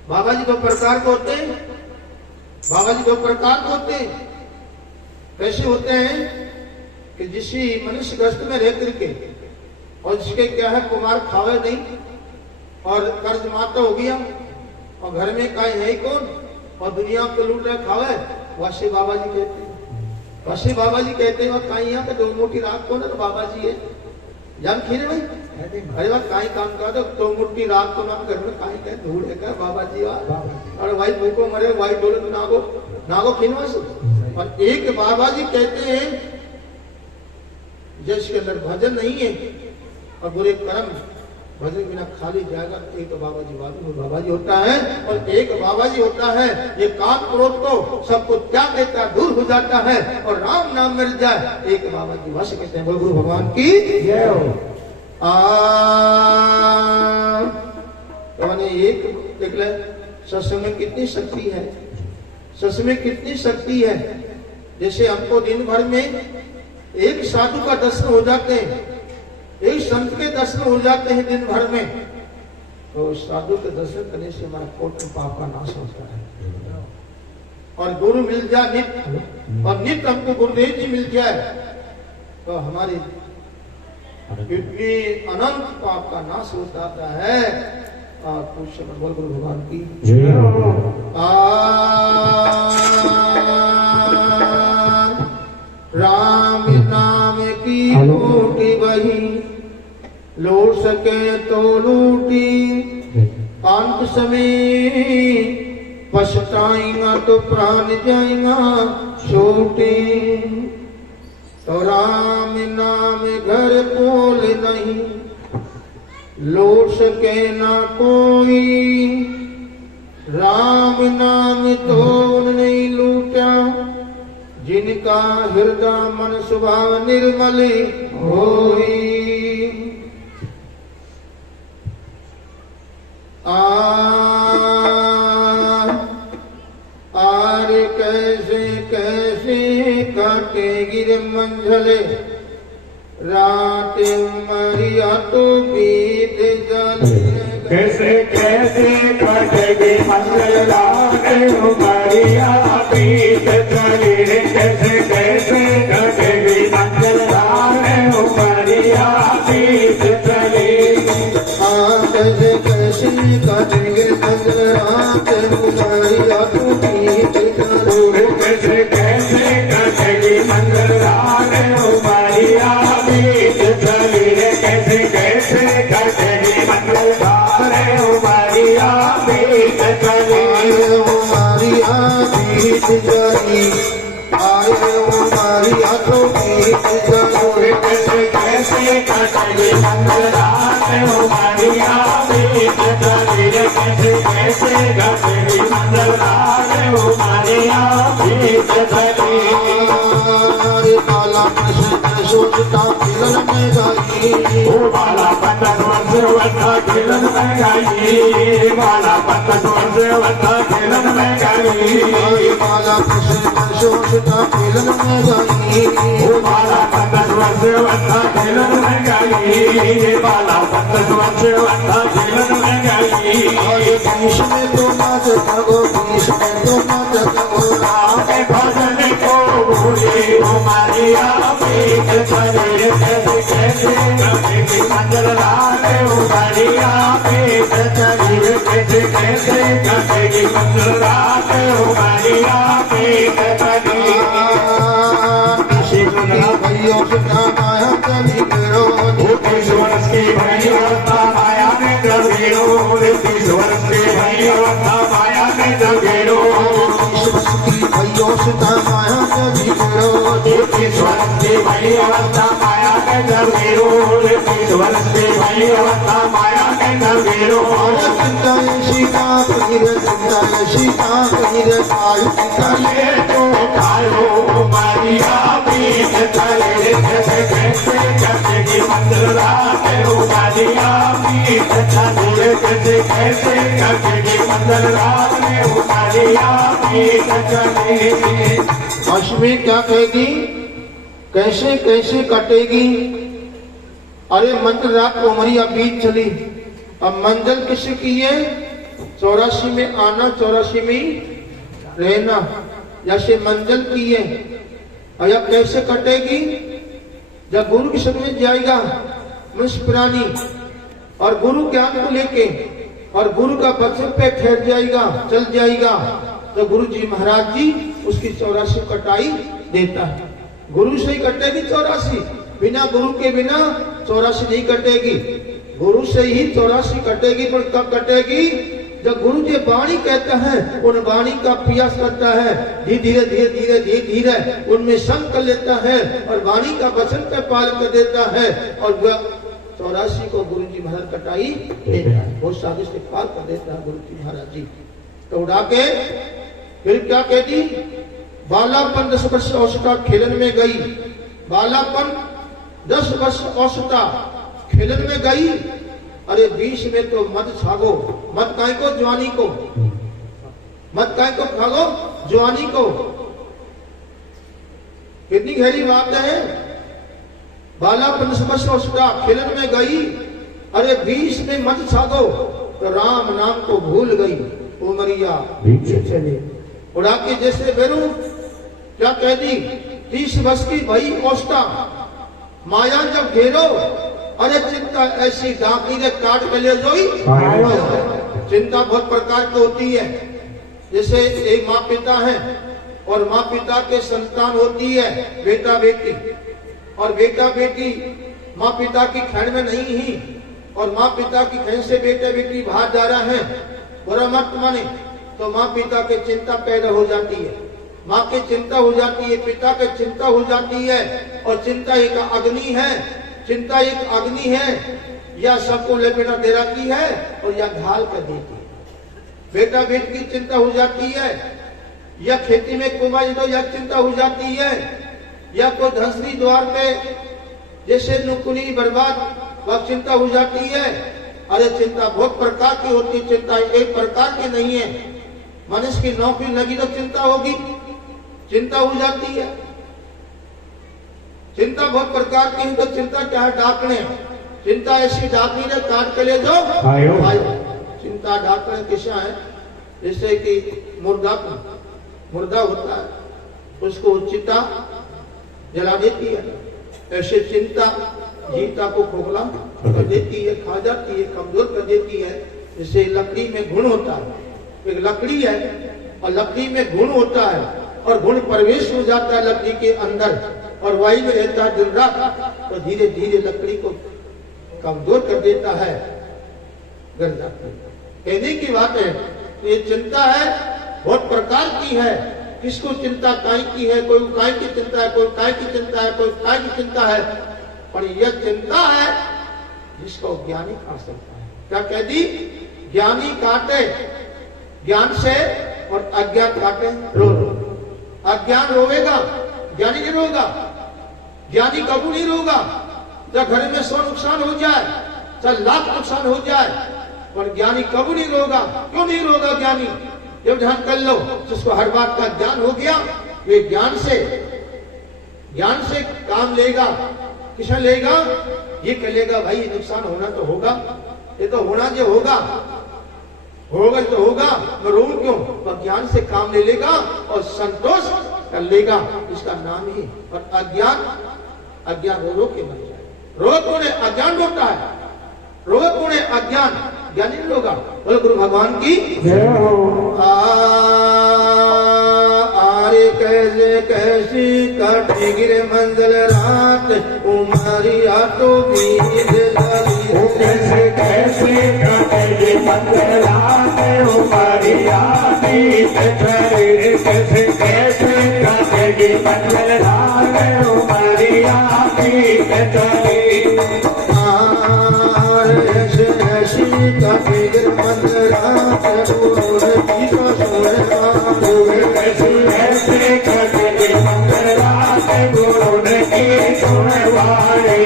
बाबा जी दो प्रकार के होते हैं, बाबा जी दो प्रकार के होते हैं। कैसे होते हैं कि जिस मनुष्य ग्रस्त में रह करके और जिसके क्या है कुमार खावे नहीं और कर्ज माता हो गया और घर में कहीं है ही कौन और दुनिया को लूट रहे खावे, वैसे बाबा जी कहते हैं, वैसे बाबा जी कहते हैं। और कहीं यहाँ पे दो मोटी रात कौन है तो बाबा जी है, जान खीरे भाई। अरे बात कहीं काम कर दो, दो मोटी रात को नाम घर में कहीं कहीं ढूंढ है बाबा जी और भाई भूखो मरे भाई बोले तो नागो खीनवा से। और एक बाबा जी कहते हैं जिसके अंदर भजन नहीं है और बुरे कर्म, भजन बिना खाली जाएगा। एक बाबा जी होता है और एक बाबा जी होता है ये काम क्रोध को सबको त्याग देता, दूर हो जाता है और राम नाम मिल जाए। एक बाबा जी वश कहते हैं। गुरु भगवान की जय हो। तो मैंने एक देख ले, सत्संग में कितनी शक्ति है, सत्संग में कितनी शक्ति है। जैसे हमको दिन भर में एक साधु का दर्शन हो जाते हैं, एक संत के दर्शन हो जाते हैं दिन भर में, तो साधु के दर्शन करने से हमारा कोटि पाप का नाश होता है। और गुरु मिल जाए नित्य, और नित्य हमको गुरुदेव जी मिल जाए तो हमारी अनंत पाप का नाश हो जाता है। और कुछ बोल गुरु भगवान की जय हो। राम नाम की लूटी वही, लूट सके तो लूटी, अंत समय पछताएगा तो प्राण जाएगा छूटे। तो राम नाम घर पोल नहीं, लूट सके ना कोई, राम नाम तो नहीं लूटा, जिनका हृदय मन स्वभाव निर्मल होई। आर कैसे कैसे काटे गिर मंझले, रात उमरिया तो बीत जले। कैसे कैसे कटेगी मंगल रात उमरिया बीत चली, कैसे कैसे कटेगी मंगल रात उमरिया बीत चली। कैसे कैसे कटेगी मंगल रात उमरिया तो बीत चली। देवी मंगल रात उमरिया बीच चली रे कैसे कैसे देवी मंगल रात उमरिया बीच चली बाला कृष्ण सोचता खिलन में गाई ओ बाला पतन वंशवता खिलन में गाई बाला पतन वंशवता खिलन में गाई बाला कृष्ण सोचता खिलन में गाई ओ बाला पतन वंशवता खिलन में गाई बाला पतन वंशवता खिलन में गाई बीच में तो मत लगो बीच में तो मत लगो राम के भजन को भूले उमरिया बीच चले कैसे कैसे देवी मंगल रात उमरिया बीच चले कैसे कैसे देवी मंगल रात उमरिया बीच चली भैया सुना माया चली गयो वर्ष की भैया माया में जगेरो 30 वर्ष की भैया माया में जगेरो भैया सुना माया चली गयो 30 वर्ष की भैया माया में जगेरो 30 वर्ष की भैया माया में जगेरो चिंता सीता कहीं चिंता सीता कहीं आयु चले तो खायो मारिया बीच चले कैसे कैसे देवी मंगल रात उमरिया बीच चले कैसे कैसे देवी मंगल रात उमरिया बीच चले अश्विनी क्या कहेगी कैसे कैसे कटेगी अरे मंत्र रात को उमरिया बीच चली अब मंजिल किसी की है 84 में आना 84 में रहना जैसे मंजिल की है और अब कैसे कटेगी जब गुरु की शरण में जाएगा मनुष्य प्राणी और गुरु ज्ञान को लेके और गुरु का वचन पे ठहर जाएगा चल जाएगा तो गुरु जी महाराज जी उसकी 84 कटाई देता है गुरु से ही कटेगी 84 बिना गुरु के बिना 84 नहीं कटेगी गुरु से ही 84 कटेगी पर कब कटेगी जब गुरु जी वाणी कहता है उन वाणी का प्रयास करता है धीरे धीरे धीरे धीरे धीरे उनमें संग कर लेता है और वाणी का वचन पे पालन कर देता है और 84 को गुरु जी महाराज कटाई देता है बहुत साजिश से पार कर देता है गुरु जी महाराज जी तो उड़ा के फिर क्या कहती बालापन 10 वर्ष औसता खेलन में गई बालापन 10 वर्ष औसता खेलन में गई अरे 20 में तो मत छागो मत काय को जवानी को मत काय को खागो जवानी को कितनी गहरी बात है बालापन समझ उसका खेलन में गई अरे 20 में मत छागो तो राम नाम को भूल गई उमरिया चले उड़ा के जैसे बेरू क्या कह दी 30 वर्ष की भई औसता माया जब घेरो अरे चिंता ऐसी डाकी ने काट के ले जोई चिंता बहुत प्रकार की होती है जैसे एक माँ पिता है और माँ पिता के संतान होती है बेटा बेटी और बेटा बेटी माँ पिता की खैर में नहीं ही और माँ पिता की खैर से बेटा बेटी बाहर जा रहा है बुरा मत माने तो माँ पिता के चिंता पैदा हो जाती है माँ की चिंता हो जाती है पिता की चिंता हो जाती है और चिंता एक अग्नि है चिंता एक अग्नि है या सबको लपेटा दे रखी है और या घाल कर देती है बेटा बेटी की चिंता हो जाती है या खेती में कुमाई तो या चिंता हो जाती है या कोई धंसरी द्वार पे जैसे नुकुनी बर्बाद वह चिंता हो जाती है अरे चिंता बहुत प्रकार की होती है चिंता एक प्रकार की नहीं है मनुष्य की नौकरी लगी तो चिंता होगी चिंता हो जाती है चिंता बहुत प्रकार की है तो चिंता क्या है डाकने चिंता ऐसी डाकनी ने काट के ले जाओ आयो चिंता डाकने किसा है जैसे कि मुर्दा होता है उसको चिता जला देती है ऐसे चिंता जीता को खोखला कर देती है खा जाती है कमजोर कर देती है जैसे लकड़ी में गुण होता है एक लकड़ी है और लकड़ी में गुण होता है और गुण प्रवेश हो जाता है लकड़ी के अंदर और वायु में रहता है दिन रात तो धीरे धीरे लकड़ी को कमजोर कर देता है गर जाती है कहने की बात है ये चिंता है बहुत प्रकार की है किसको चिंता काय की है कोई काय की चिंता है कोई काय की चिंता है कोई काय की चिंता है पर यह चिंता है जिसको ज्ञानी काट सकता है। क्या कह दी? ज्ञानी काटे ज्ञान से और अज्ञान काटे रो। अज्ञान रोवेगा, ज्ञानी नहीं रोगा। ज्ञानी कबू नहीं रोगा। चाहे घर में 100 नुकसान हो जाए, चाहे लाख नुकसान हो जाए, पर ज्ञानी कबू नहीं रोगा। क्यों नहीं रोगा ज्ञानी? जब ध्यान कर लो, जिसको हर बात का ज्ञान हो गया, वे ज्ञान से काम लेगा। किसने लेगा? ये कह लेगा भाई ये नुकसान होना तो होगा, ये तो होना जो होगा तो होगा, मैं रो क्यों? वह ज्ञान से काम ले लेगा और संतोष कर लेगा। इसका नाम ही। और अज्ञान रो के बन जाए। रो कौन है? अज्ञान रोता है। रो कौन है? अज्ञान। ज्ञानी नहीं होगा। बोलो गुरु भगवान की जय हो। आरे कैसी काटे गिरे मंजिल रात, उमरिया तो बीत लगी। कैसे काटे मंजिल रात, उमरिया बीत गई। कैसे काटे मंजिल रात, उमरिया बीत गई। ऐसी काटे गिरे मंजिल रात, ऐसे काटे मंजिल रात, गुरु की सुनवाई।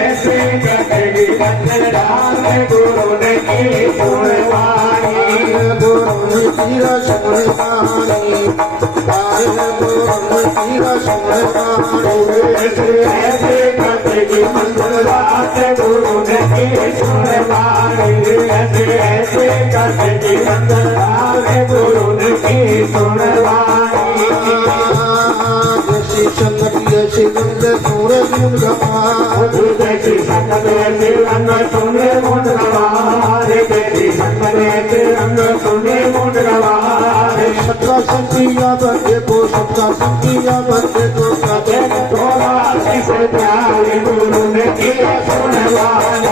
ऐसे काटे मंजिल रात, गुरु की सुनवाई। गुरु तेरा सुनवाई, गुरु तेरा सुनवाई। ऐसे काटे मंजिल रात, गुरु की सुनवाई। ऐसे काटे मंजिल रात, गुरु की सुनवाई। जैसी संगति ऐसी रंग सूर गुण गवार, जैसी संगत ऐसे रंग सुने गुण गवार। जैसी संगत ऐसे रंग सुने गुण गवार। सबका संगिया बंदे को, सबका संगिया बंदे को कहते थोड़ा से प्यारे गुरु ने किया सुनवाई।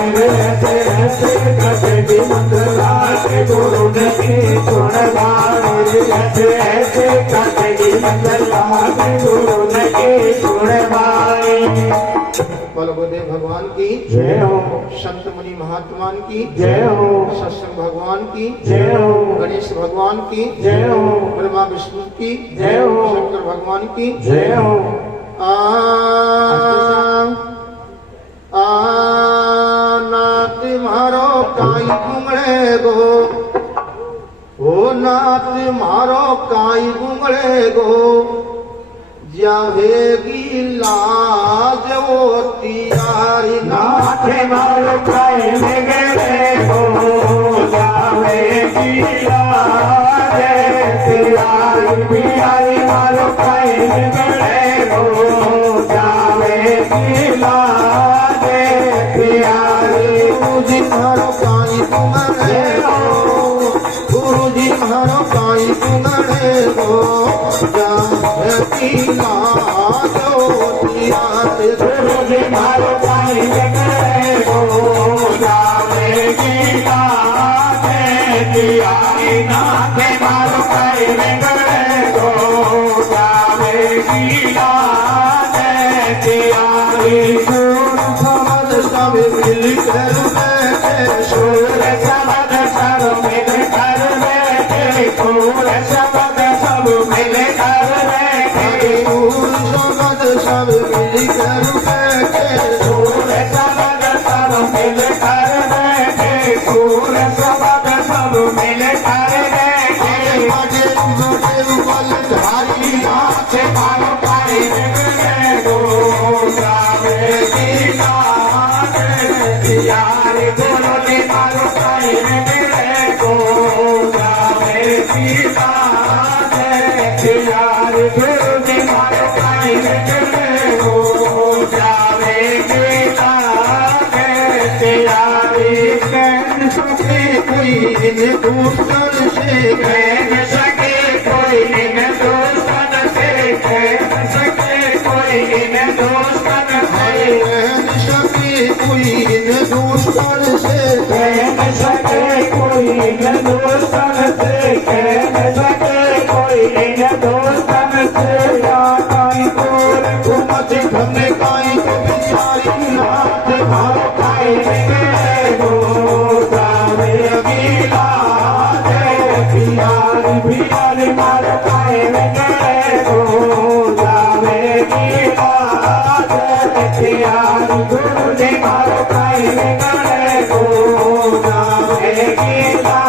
ऐसे कटे मंदिर रात, गुरु ने की सुनवाई। ऐसे कटे मंदिर रात, गुरु ने की सुनवाई। बलदेव भगवान की जय हो। संत मुनि महात्मान की जय हो। सत्संग भगवान की जय हो। गणेश भगवान की जय हो। ब्रह्मा विष्णु की जय हो। शंकर भगवान की जय हो। नाथ मारो काई गुंगड़े गो, ओ नाथ मारो काई गुंगड़े गो, जावेगी लाज वो तियारी। नाथ मारो काई गुंगड़े गो, जावेगी लाज तियारी। पियारी मारो काई गुंगड़े गो, जावेगी लाज तियारी। गुरु जी मारो काई गुंगड़े गो, गुरु जी मारो काई गुंगड़े गो, जावेगी लाज वो तियारी। गुरु जी मारो काई गुंगड़े गो, जावेगी लाज तियारी। नाथ मारो काई गुंगड़े गो, जावेगी लाज तियारी। समझ सब मिल कर बैठे, सूर शब्द सब मिल कर बैठे। सूर शब्द सब मिल कर बैठे। सूर समझ सब मिल कर बैठे, सूर शब्द सब मिल कर बैठे। सूर शब्द सब मिल कर बैठे। बड़े बड़े बलधारी नाथ मारो काई गुंगड़े गो, जावेगी लाज तियारी। गुरु जी मारो काई गुंगड़े गो, जावेगी लाज तियारी। गुरु जी मारो काई गुंगड़े गो, जावेगी लाज तियारी। कहन सके कोई इन दूसर से, कह न सके कोई इन दोस्तन से। कह न सके कोई इन दोस्तन से। कहन सके कोई इन दूसर से, कह न सके कोई इन दोस्तन से। कह न सके कोई इन दोस्तन से। या काई बोल घूमत घूमने काई को बिचारी। नाथ मारो काई पाए गए गो जावे गीला पियारी पियारी मार पाए गए गो जावे गीला पियारी गुरु ने मार पाए गए गो जावे गीला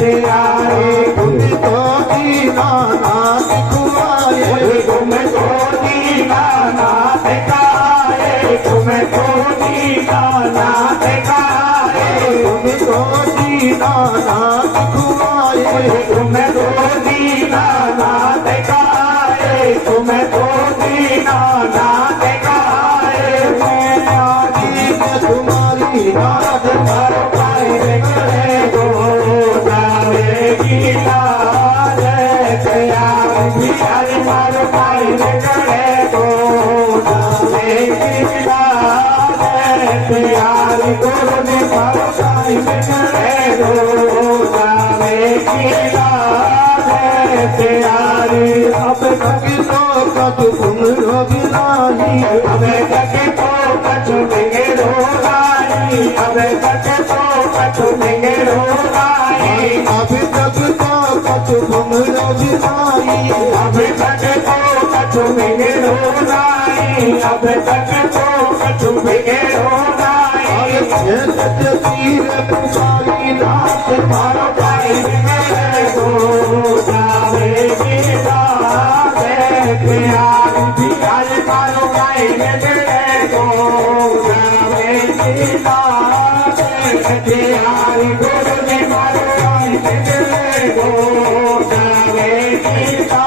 पियारी तुम तो दीना नाथ खुआए, तुम तो दीना नाथ गाए तुम तो दीना नाथ गाए तुम तो दीना नाथ खुआए, तुम तो दीना नाथ गाए तुम तो दीना नाथ गाए मैं आदि मैं तुम्हारी नाथ भर पाए गए गो जावे गीला पियारी मार पाए गए गो जावे गीला पियारी गुरु ने मार पाए गए गो जावे गीला पियारी अब तक तो कछ घुमरो गिराही, अब तक तो कछु नहीं रोलाई अब तक तो कछु नहीं रोलाई अब तक तो कछ घुमरो गिराही, अब तक तो कछु नहीं रोलाई अब तक तो कछु नहीं रोलाई ये सत्य तीर पुकारी नाथ मारो पाए गए गो जावे गीला पियारी पियारी मारो पाए गए गो जावे गीला पियारी गुरु ने मारो पाए गए गो जावे गीला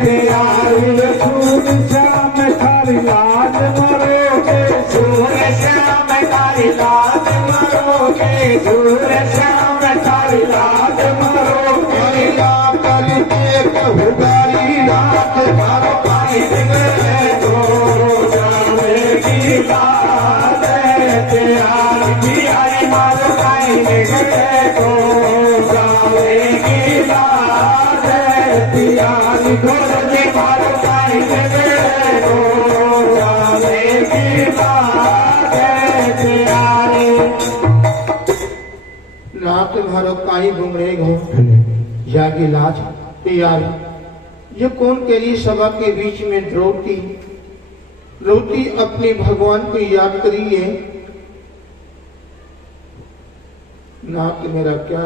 पियारी सूर्य श्याम थारी लाज मरोगे सूर्य श्याम थारी लाज मरोगे सूर्य श्याम थारी लाज मरोगे करके कहूगारी नाथ मारो पाए गए गो जावे गीला पियारी पियारी मारो पाए गए गो जावे गीला पियारी गुरु जी मारो पाए गए गो जावे गीला पियारी नाथ भरो काई घुमरे घो जागी लाज पियारी। ये कौन तेरी सभा के बीच में रोती रोती अपने भगवान को याद करिए। नाथ मेरा क्या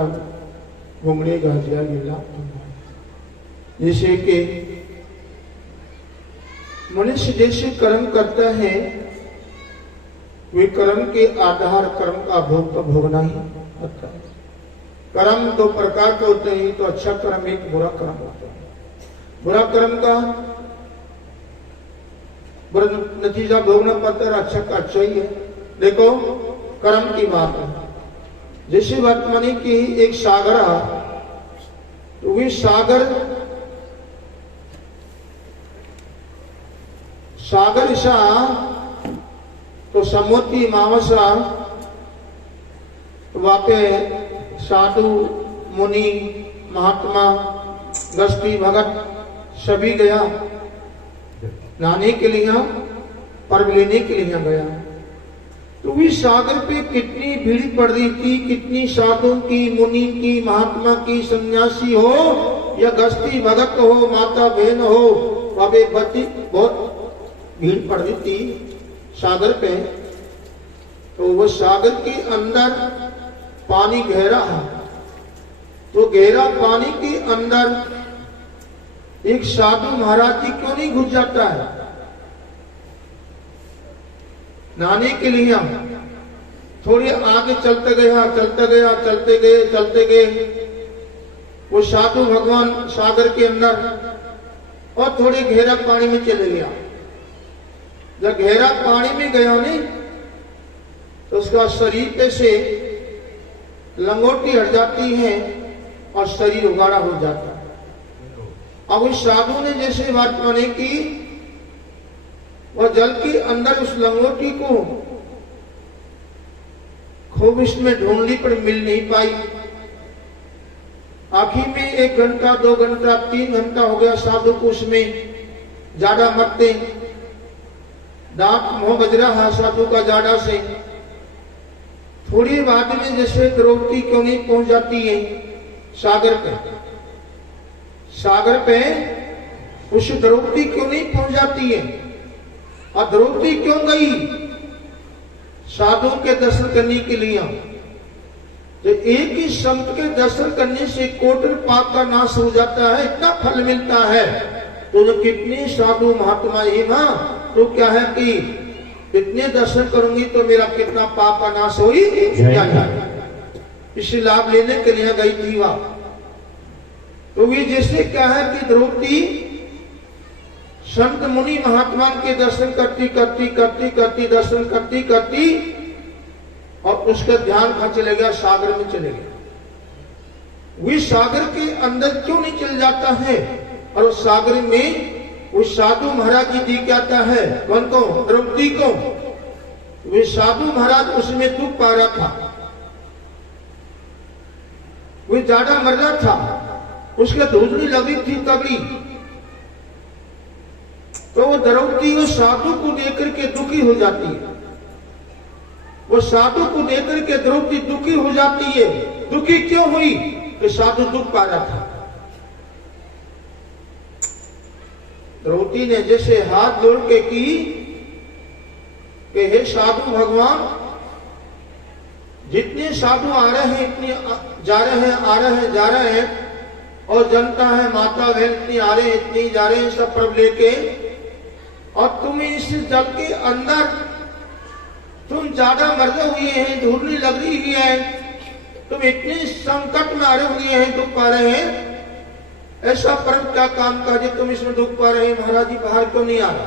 घुमरेगा जागी लाज। जैसे कि मनुष्य जैसे कर्म करता है वे कर्म के आधार कर्म का भोग तो भोगना ही होता है। कर्म दो प्रकार के होते हैं, तो अच्छा कर्म एक बुरा कर्म होता है। बुरा कर्म का बुरा नतीजा भोगना पड़ता है, अच्छा का अच्छा ही है। देखो कर्म की बात है, जैसे वर्तमानी की एक सागर है, तो वे सागर सा तो समुद्री मावसा वाके साधु मुनि महात्मा गस्ती भगत सभी गया नहाने के लिए, पर्व लेने के लिए गया। तो भी सागर पे कितनी भीड़ पड़ रही थी, कितनी साधु की, मुनि की, महात्मा की, सन्यासी हो या गस्ती भगत हो, माता बहन हो, बाबे बच्ची, बहुत भीड़ पड़ रही थी सागर पे। तो वो सागर के अंदर पानी गहरा है, तो गहरा पानी के अंदर एक साधु महाराज जी क्यों नहीं घुस जाता है नहाने के लिए? थोड़ी आगे चलते गए वो साधु भगवान सागर के अंदर और थोड़ी गहरा पानी में चले गया। जब गहरा पानी में गया नहीं तो उसका शरीर पे से लंगोटी हट जाती है और शरीर उगाड़ा हो जाता है। अब उस साधु ने जैसे बात माने की, वह जल के अंदर उस लंगोटी को खूब इसमें ढूंढ ली पर मिल नहीं पाई। आखिर में 1 घंटा 2 घंटा 3 घंटा हो गया साधु को उसमें ज्यादा मरते दांत मुंह बज रहा साधु का जाड़ा से। थोड़ी बाद में जैसे द्रौपदी क्यों नहीं पहुंच जाती है सागर पे, सागर पे उस द्रौपदी क्यों नहीं पहुंच जाती है? और द्रौपदी क्यों गई? साधु के दर्शन करने के लिए। तो एक ही संत के दर्शन करने से कोटि पाप का नाश हो जाता है, इतना फल मिलता है। तो जो कितने साधु महात्मा है ना, तो क्या है कि इतने दर्शन करूंगी तो मेरा कितना पाप का नाश हो ही जाएगा। इसे लाभ लेने के लिए गई थी वह। तो ये जैसे क्या है कि द्रौपदी संत मुनि महात्मा के दर्शन करती करती करती करती दर्शन करती करती और उसका ध्यान कहां चले गया? सागर में चले गया। वे सागर के अंदर क्यों नहीं चल जाता है? और उस सागर में उस साधु महाराज जी दी जाता है। कौन को? द्रौपदी को। वे साधु महाराज उसमें दुख पा रहा था, वे ज्यादा मर रहा था, उसके धुजनी लगी थी तगड़ी। तो वो द्रौपदी उस साधु को देखकर के दुखी हो जाती है। वो साधु को देखकर के द्रौपदी दुखी हो जाती है। दुखी क्यों हुई? कि साधु दुख पा रहा था। द्रौपदी ने जैसे हाथ जोड़ के की कि हे साधु भगवान, जितने साधु आ रहे हैं इतने जा रहे हैं, आ रहे हैं, जा रहे हैं, और जनता है माता बहन इतनी आ रहे हैं इतनी जा रहे हैं सब प्रभ लेके, और तुम इस जल के अंदर तुम ज्यादा मरे हुए हैं, धूलनी लग रही है, तुम इतने संकट में आ रहे हुए हैं, दुख पा रहे हैं, ऐसा परम क्या काम का जो तुम इसमें दुख पा रहे हैं? महाराज जी बाहर क्यों नहीं आ रहा?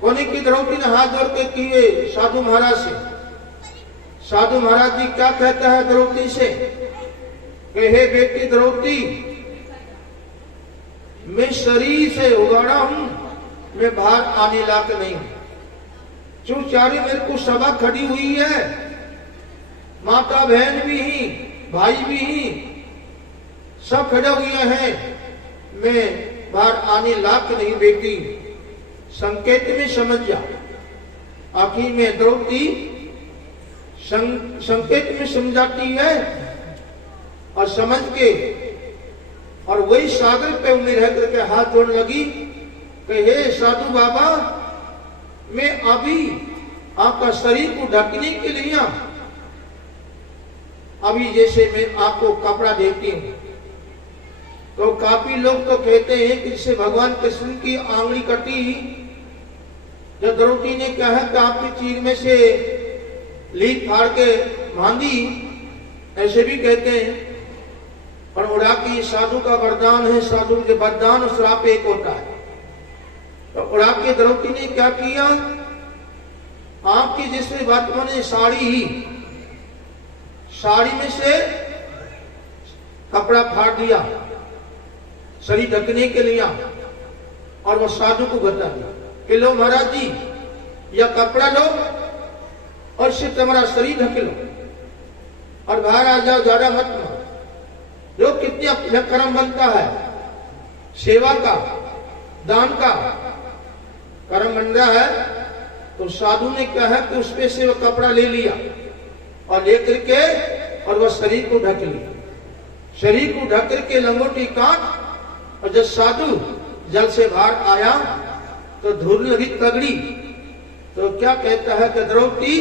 कोने की द्रौपदी ने हाथ जोड़ के किए साधु महाराज से। साधु महाराज जी क्या कहता है द्रौपदी से कि हे बेटी द्रौपदी, मैं शरीर से उगाड़ा हूं, मैं बाहर आने लायक नहीं हूं। चूचारी मेरे को सभा खड़ी हुई है, माता बहन भी ही, भाई भी ही, सब खड़े हुए हैं, मैं बाहर आने लायक नहीं। बेटी संकेत में समझ जा। आखिर में द्रौपदी संकेत में समझाती है और समझ के, और वही सागर पे उम्मीद रह करके हाथ जोड़ने लगी कि हे साधु बाबा, मैं अभी आपका शरीर को ढकने के लिए अभी जैसे मैं आपको कपड़ा देती हूं, तो काफी लोग तो कहते हैं कि जिससे भगवान कृष्ण की आंगली कटी, जो द्रौपदी ने कहा कि आपकी चीर में से लीक फाड़ के बांधी, ऐसे भी कहते हैं। पर उड़ा की साधु का वरदान है, साधु के वरदान और श्राप एक होता है। तो उड़ा के द्रौपदी ने क्या किया? आपकी जैसे वर्तमान ने साड़ी में से कपड़ा फाड़ दिया शरीर ढकने के लिए, और वो साधु को बता दिया कि लो महाराज जी, यह कपड़ा लो और इससे तुम्हारा शरीर ढक लो और बाहर आ जाओ, ज्यादा मत मारो। जो कितनी कर्म बनता है, सेवा का, दान का कर्म बन रहा है। तो साधु ने कहा कि उसपे से वो कपड़ा ले लिया और लेकर के और वह शरीर को ढक लिया। शरीर को ढक करके लंगोटी काट, और जब साधु जल से बाहर आया तो धूल लगी तगड़ी। तो क्या कहता है कि द्रौपदी,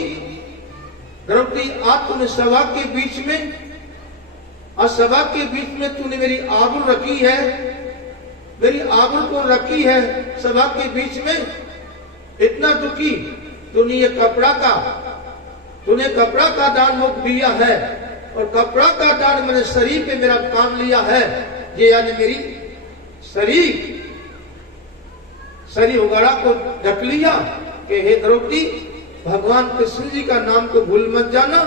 आज तूने सभा के बीच में, और सभा के बीच में तूने मेरी आबरू रखी है, मेरी आबरू को रखी है सभा के बीच में, इतना दुखी तूने ये तूने कपड़ा का दान मुख दिया है, और कपड़ा का दान मैंने शरीर पे मेरा काम लिया है, ये यानी मेरी शरीर उगाड़ा को ढक लिया कि हे द्रौपदी, भगवान कृष्ण जी का नाम को भूल मत जाना,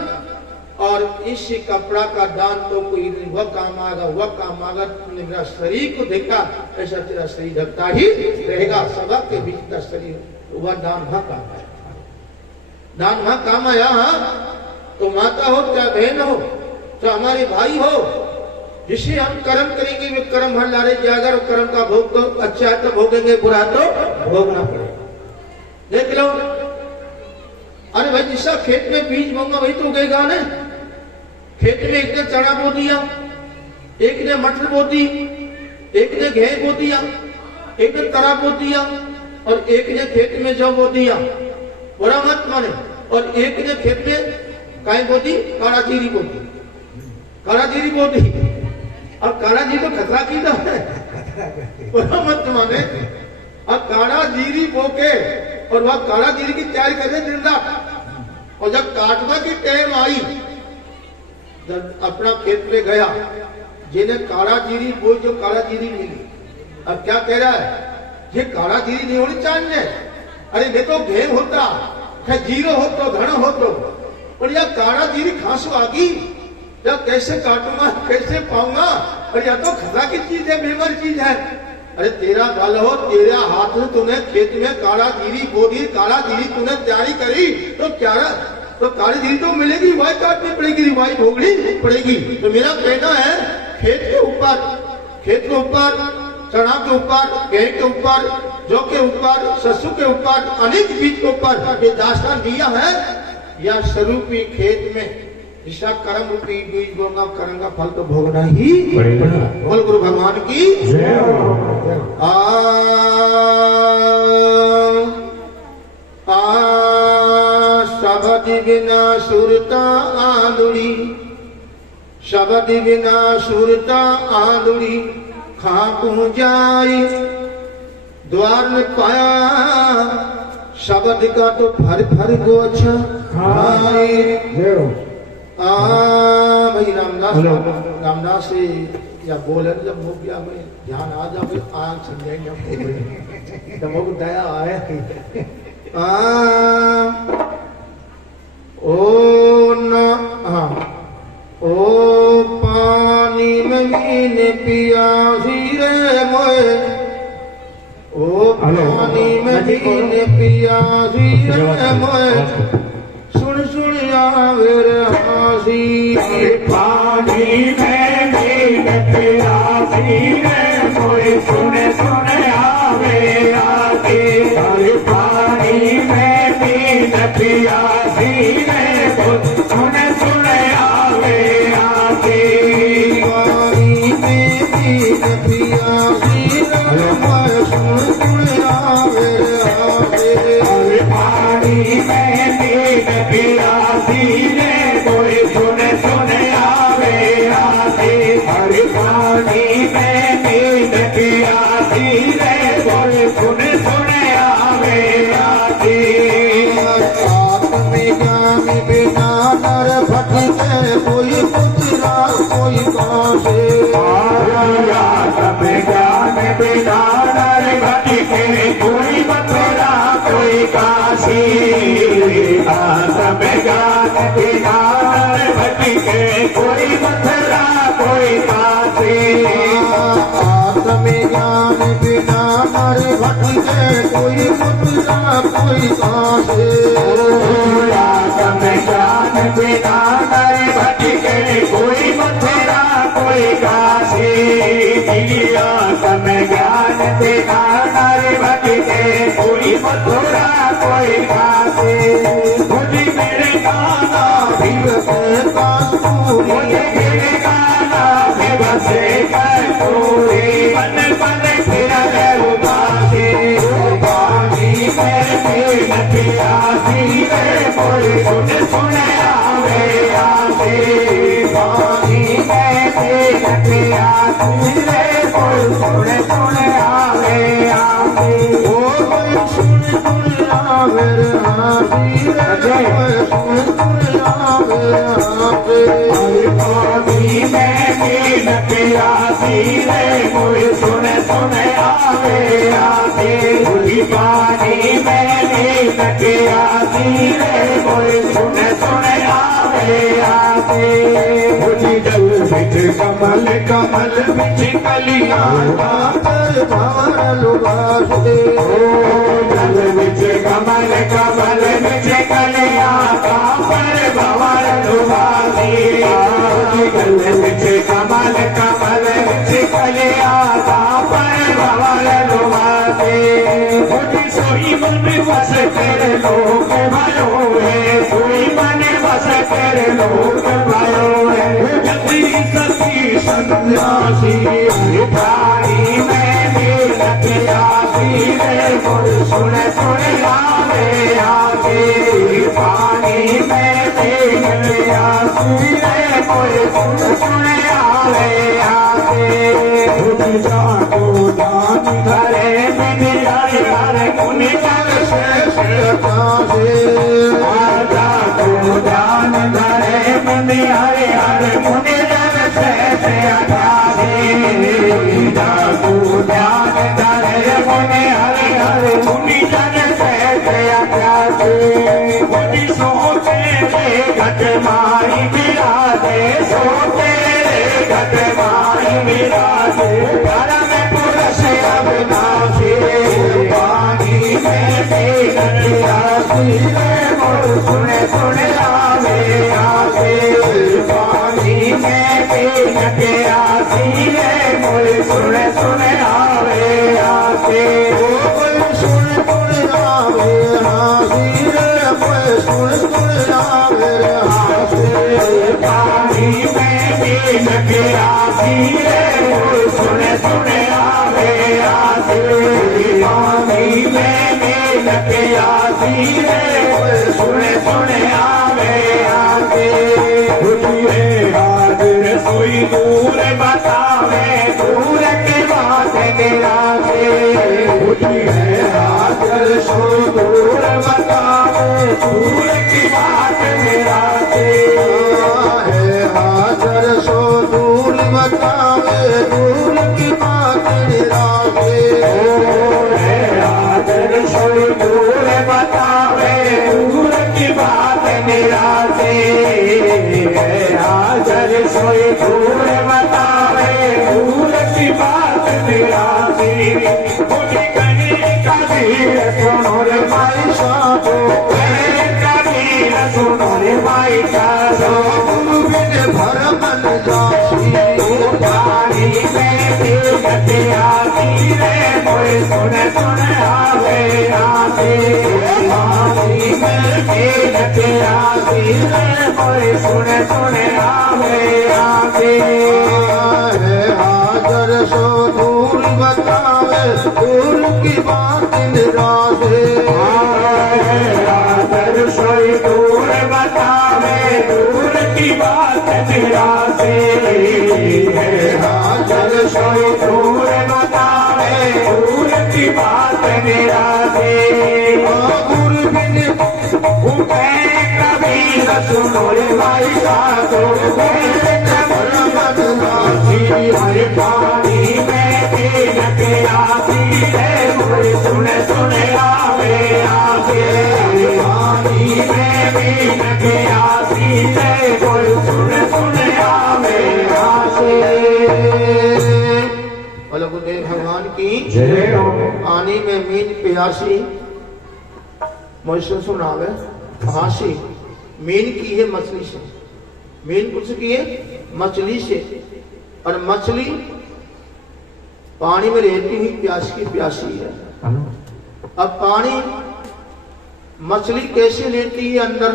और इस कपड़ा का दान तो कोई वह काम आएगा, तुमने मेरा शरीर को देखा, ऐसा तेरा शरीर ढकता ही रहेगा। सभा के बीच का शरीर वह दान वह काम आया, दान वह काम आया। तो माता हो, चाहे बहन हो, चाहे हमारे भाई हो, जिसे हम कर्म करेंगे वे कर्म हर लारे जाएगा, और कर्म का भोग तो अच्छा है तो भोगेंगे, बुरा तो भोगना पड़ेगा। देख लो, अरे भाई जिसका खेत में बीज बोऊंगा वही तो उगेगा ना। खेत में एक ने चना बो दिया, एक ने मटर बो दी, एक ने गेहूं बो दिया, एक ने तरा बो दिया, और एक ने खेत में जौ बो दिया, बुरा मत माने। और एक ने खेत में काय बो दी, काला जीरी बो दी, काला जीरी बो दी। अब काला जीरी तो खतरा की तो है, बुरा मत माने। अब काला जीरी बो के और वह काला जीरी की तैयारी कर रहे दिन रात। और जब काटने की टाइम आई, जब अपना खेत में गया, जिन्हें काला जीरी बोई, जो काला जीरी मिली, अब क्या कह रहा है, ये काला जीरी नहीं होनी चाहिए। अरे ये तो गेहूं होता, जीरो हो तो धन हो तो, और यह काला जीरी खांसू आ गई, जब कैसे काटूंगा, कैसे पाऊंगा। और यह तो खतरा की चीज है, बेमर चीज है। अरे तेरा बल हो, तेरा हाथ से तूने खेत में काला जीरी बो दी, काला जीरी तूने तैयारी करी, तो क्या तो काली जीरी तो मिलेगी, वाई काटनी पड़ेगी, वाई भोगनी पड़ेगी। तो मेरा कहना है, खेत के ऊपर, चना के ऊपर, गेहूं के ऊपर, जौ के ऊपर, सरसों के ऊपर, अनेक बीज के ऊपर ये दास्तान दिया है। या स्वरूपी खेत में जिसका कर्म रूपी बीज बोगा, कर्म का फल तो भोगना ही पड़ेगा। बोल गुरु भगवान की जय। शब्द बिना सुरता आंधुड़ी, शब्द बिना सुरता आंधुड़ी, खाकू जाई द्वार में पाया, शब्द का तो फर फर को अच्छा भाई रामदास से या बोले जब मुख गया में ध्यान आ जाओगे, आंख समझेंगे तो मुख दया आए। ओ न ओ पानी में मीन पियासी रे मोए, ओ पानी में मीन पियासी रे मोए, सुन सुन आवे रे हासी। पानी में मीन पियासी रे मोए, सुन सुन आवे आके। पानी में मीन पियासी रे मोए, सुन सुन आवे आके। पानी में मीन पियासी रे मोए, सुन सुन आवे आके। पानी में मीन पियासी रे मोए, सुन सुन आवे आके। हर पानी में मीन पियासी रे मोए, सुन सुन आवे आके। आत्मज्ञान बिना नर भटके, कोई पुत्रा कोई कासे। आत्मज्ञान बिना नर भटके, कोई मथुरा कोई काशी। आत्मज्ञान बिना नर भटके, कोई मथुरा कोई काशी। आत्मज्ञान बिना नर भटके, कोई पुत्रा कोई कासे। आत्मज्ञान बिना नर भटके, कोई मथुरा कोई काशी। आत्मज्ञान बिना नर भटके, कोई मथुरा कोई काशी। मुझे मेरे गाना दिवसे कस्तूरी, मुझे मेरे गाना दिवसे कस्तूरी। मन मन फिरे उदासी, पानी में मीन पियासी रे मोए, सुन सुन आवे आके। पानी में मीन पियासी रे मोए, सुन सुन आवे आके। ओ कोई सुन सुन आवे रे हासी रे मोए, सुन सुन आवे आके। पानी में मीन पियासी रे मोए, सुन सुन आवे आके। पानी में मीन पियासी रे मोए, सुन सुन आवे आके। जल बिच कमल कमल बिच कलियां, पातर भंवर लुभास दे। जल बिच कमल कमल बिच कलियां, पातर भंवर लुभासी। जल बिच कमल कमल बिच कलियां, पातर भंवर लुभासी। सोई मन वसते में देख लिया सीरे कोई सुन आवे आके उठ जा तू जान घरे में आए हर कुनी जग से आजा तू जान घरे में आए हर कुनी जग से आजा जा तू जान घरे में आए हर कुनी जग से आजा कोई सोते घट मारी बिराजे सोते घट मारी बिराजे घर में पुरुष अविनाशी पानी में आसी सुने सुने आवे आसे पानी में आसी सुने सुने आवे आसे सुन सुन आवे हासी रे सुन सुन आवे हासी पानी में आसी सुने सुने आवे आसे पानी में आसी सुने सुने आवे आसे हाजिर सोई दूर बतावे दूर की बात मेरा से हाजिर सोई दूर बतावे दूर की बात मेरा से हाजर सो दूर बतावे दूर की बात निरावे हाजिर सोई दूर बतावे दूर की बात मेरा से हाजिर सोई दूर बतावे दूर की बात मेरा से बोली कहीं कबीर सुनो रे भाई साधो कबीर सुनो रे भाई साधो गुरु बिन भरमन जासी पानी में आती रे कोई सुन सुन आवे आते पानी में आती रे कोई सुन सुन आवे आते हाजर सो दूर बतावे दूर की बात निरावे हाजर सोई दूर बतावे दूर की बात मेरा से हाजर सोई दूर बतावे दूर की बात मेरा से गुरु बिन कबीर सुनो रे भाई साधो भरमन जासी हर पानी में आती है सुन सुन आवे आगे पानी में आती है सुन सुन आवे आगे बोलो गुरुदेव भगवान की जय हो पानी में मीन प्यासी मुझसे सुनावे हासी मीन की है मछली से मीन कुछ की है मछली से और मछली पानी में रहती हुई प्यास की प्यासी है। अब पानी मछली कैसे लेती है अंदर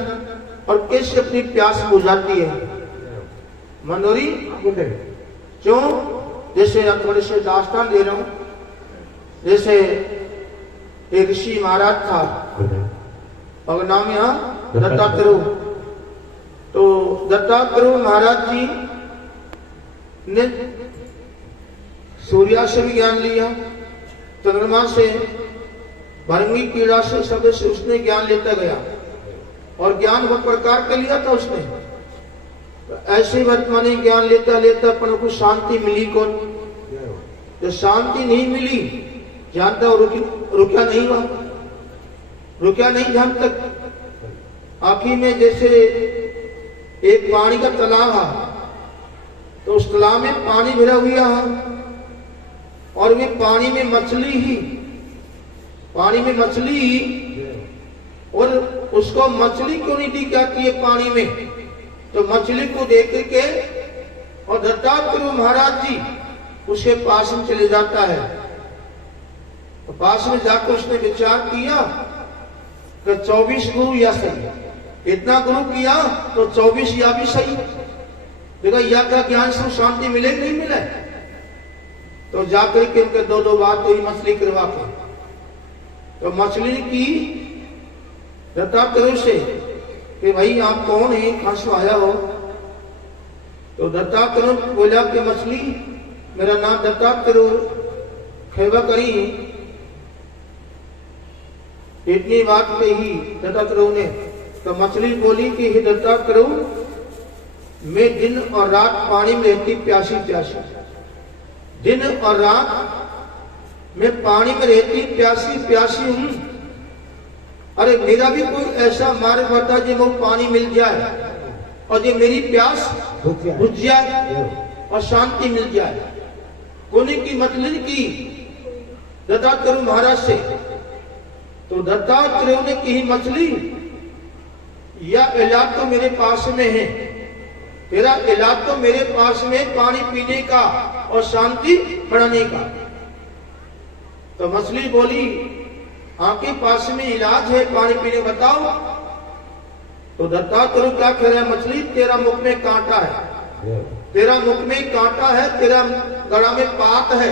और कैसे अपनी प्यास बुझाती है मनोरी क्यों जैसे अब थोड़े से दास्तान दे रहा हूं जैसे एक ऋषि महाराज था और नाम यहाँ दत्तात्रेय तो दत्तात्रेय महाराज जी ने सूर्या से भी ज्ञान लिया चंद्रमा से भरंगी कीड़ा से सब से उसने ज्ञान लेता गया और ज्ञान बहुत प्रकार का लिया था उसने तो ऐसे वर्तमानी ज्ञान लेता लेता अपन को शांति मिली कौन जो शांति नहीं मिली जानता रुका नहीं हुआ रुका नहीं जहां तक आखिर में जैसे एक पानी का तालाब है तो उस तालाब में पानी भरा हुआ है और वे पानी में मछली ही और उसको मछली क्यों नहीं दी जाती है पानी में तो मछली को देख के और दत्तात्रेय महाराज जी उसके पास में चले जाता है तो पास में जाकर उसने विचार किया कि 24 गुरु या सही इतना गुरु किया तो 24 या भी सही देखा या का ज्ञान से शांति मिले नहीं मिले तो जाकर के उनके दो बात तो ही मछली करवा के तो मछली की दत्तात्रेय से कि भाई आप कौन है, कहां से आया हो? तो दत्तात्रेय बोला कि मछली, मेरा नाम दत्तात्रेय खेवा करी। इतनी बात कही दत्तात्रेय ने, तो मछली बोली कि हे दत्तात्रेय, मैं दिन और रात पानी में रहती प्यासी प्यासी, दिन और रात मैं पानी में रहती प्यासी प्यासी हूं। अरे मेरा भी कोई ऐसा मार्ग बता जो वो पानी मिल जाए और जो मेरी प्यास बुझ जाए और शांति मिल जाए। कोने की मछली की दत्तात्रेय महाराज से। तो दत्तात्रेय ने की मछली, यह इलाज तो मेरे पास में है, तेरा इलाज तो मेरे पास में पानी पीने का और शांति बढ़ाने का। तो मछली बोली, आपके पास में इलाज है, पानी पीने बताओ। तो दत्तात्रेय क्या कह रहे हैं, मछली तेरा मुख में कांटा है, तेरा मुख में कांटा है, तेरा गला में पात है,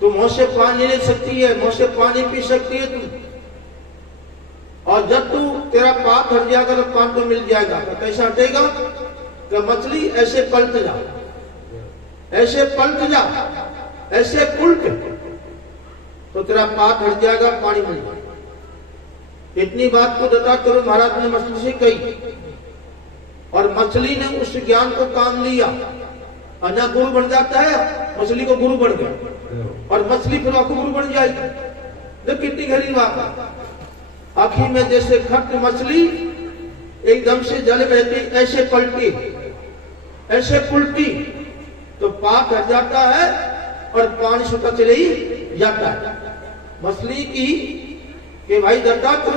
तुम मुंह से पानी ले सकती है, मुंह से पानी पी सकती है तुम, और जब तू तेरा पाप हट जाएगा तो पान तो मिल जाएगा। तो कैसे हटेगा? तो मछली ऐसे पलट जा, ऐसे पलट जा, ऐसे उल्ट, तो तेरा पाप हट जाएगा, पानी मिल जाएगा। इतनी बात को दत्तात्रेय महाराज ने मछली से कही और मछली ने उस ज्ञान को काम लिया। अन्य गुरु बन जाता है, मछली को गुरु बन गया और मछली फिर आपको गुरु बन जाएगी। तो कितनी गहरी बात है। आखिर में जैसे खट मछली एकदम से जल बहती, ऐसे पलटी, ऐसे पुलटी, तो पाप हट जाता है और पानी सूखा चले ही जाता है। मछली की कि भाई दत्तात्रेय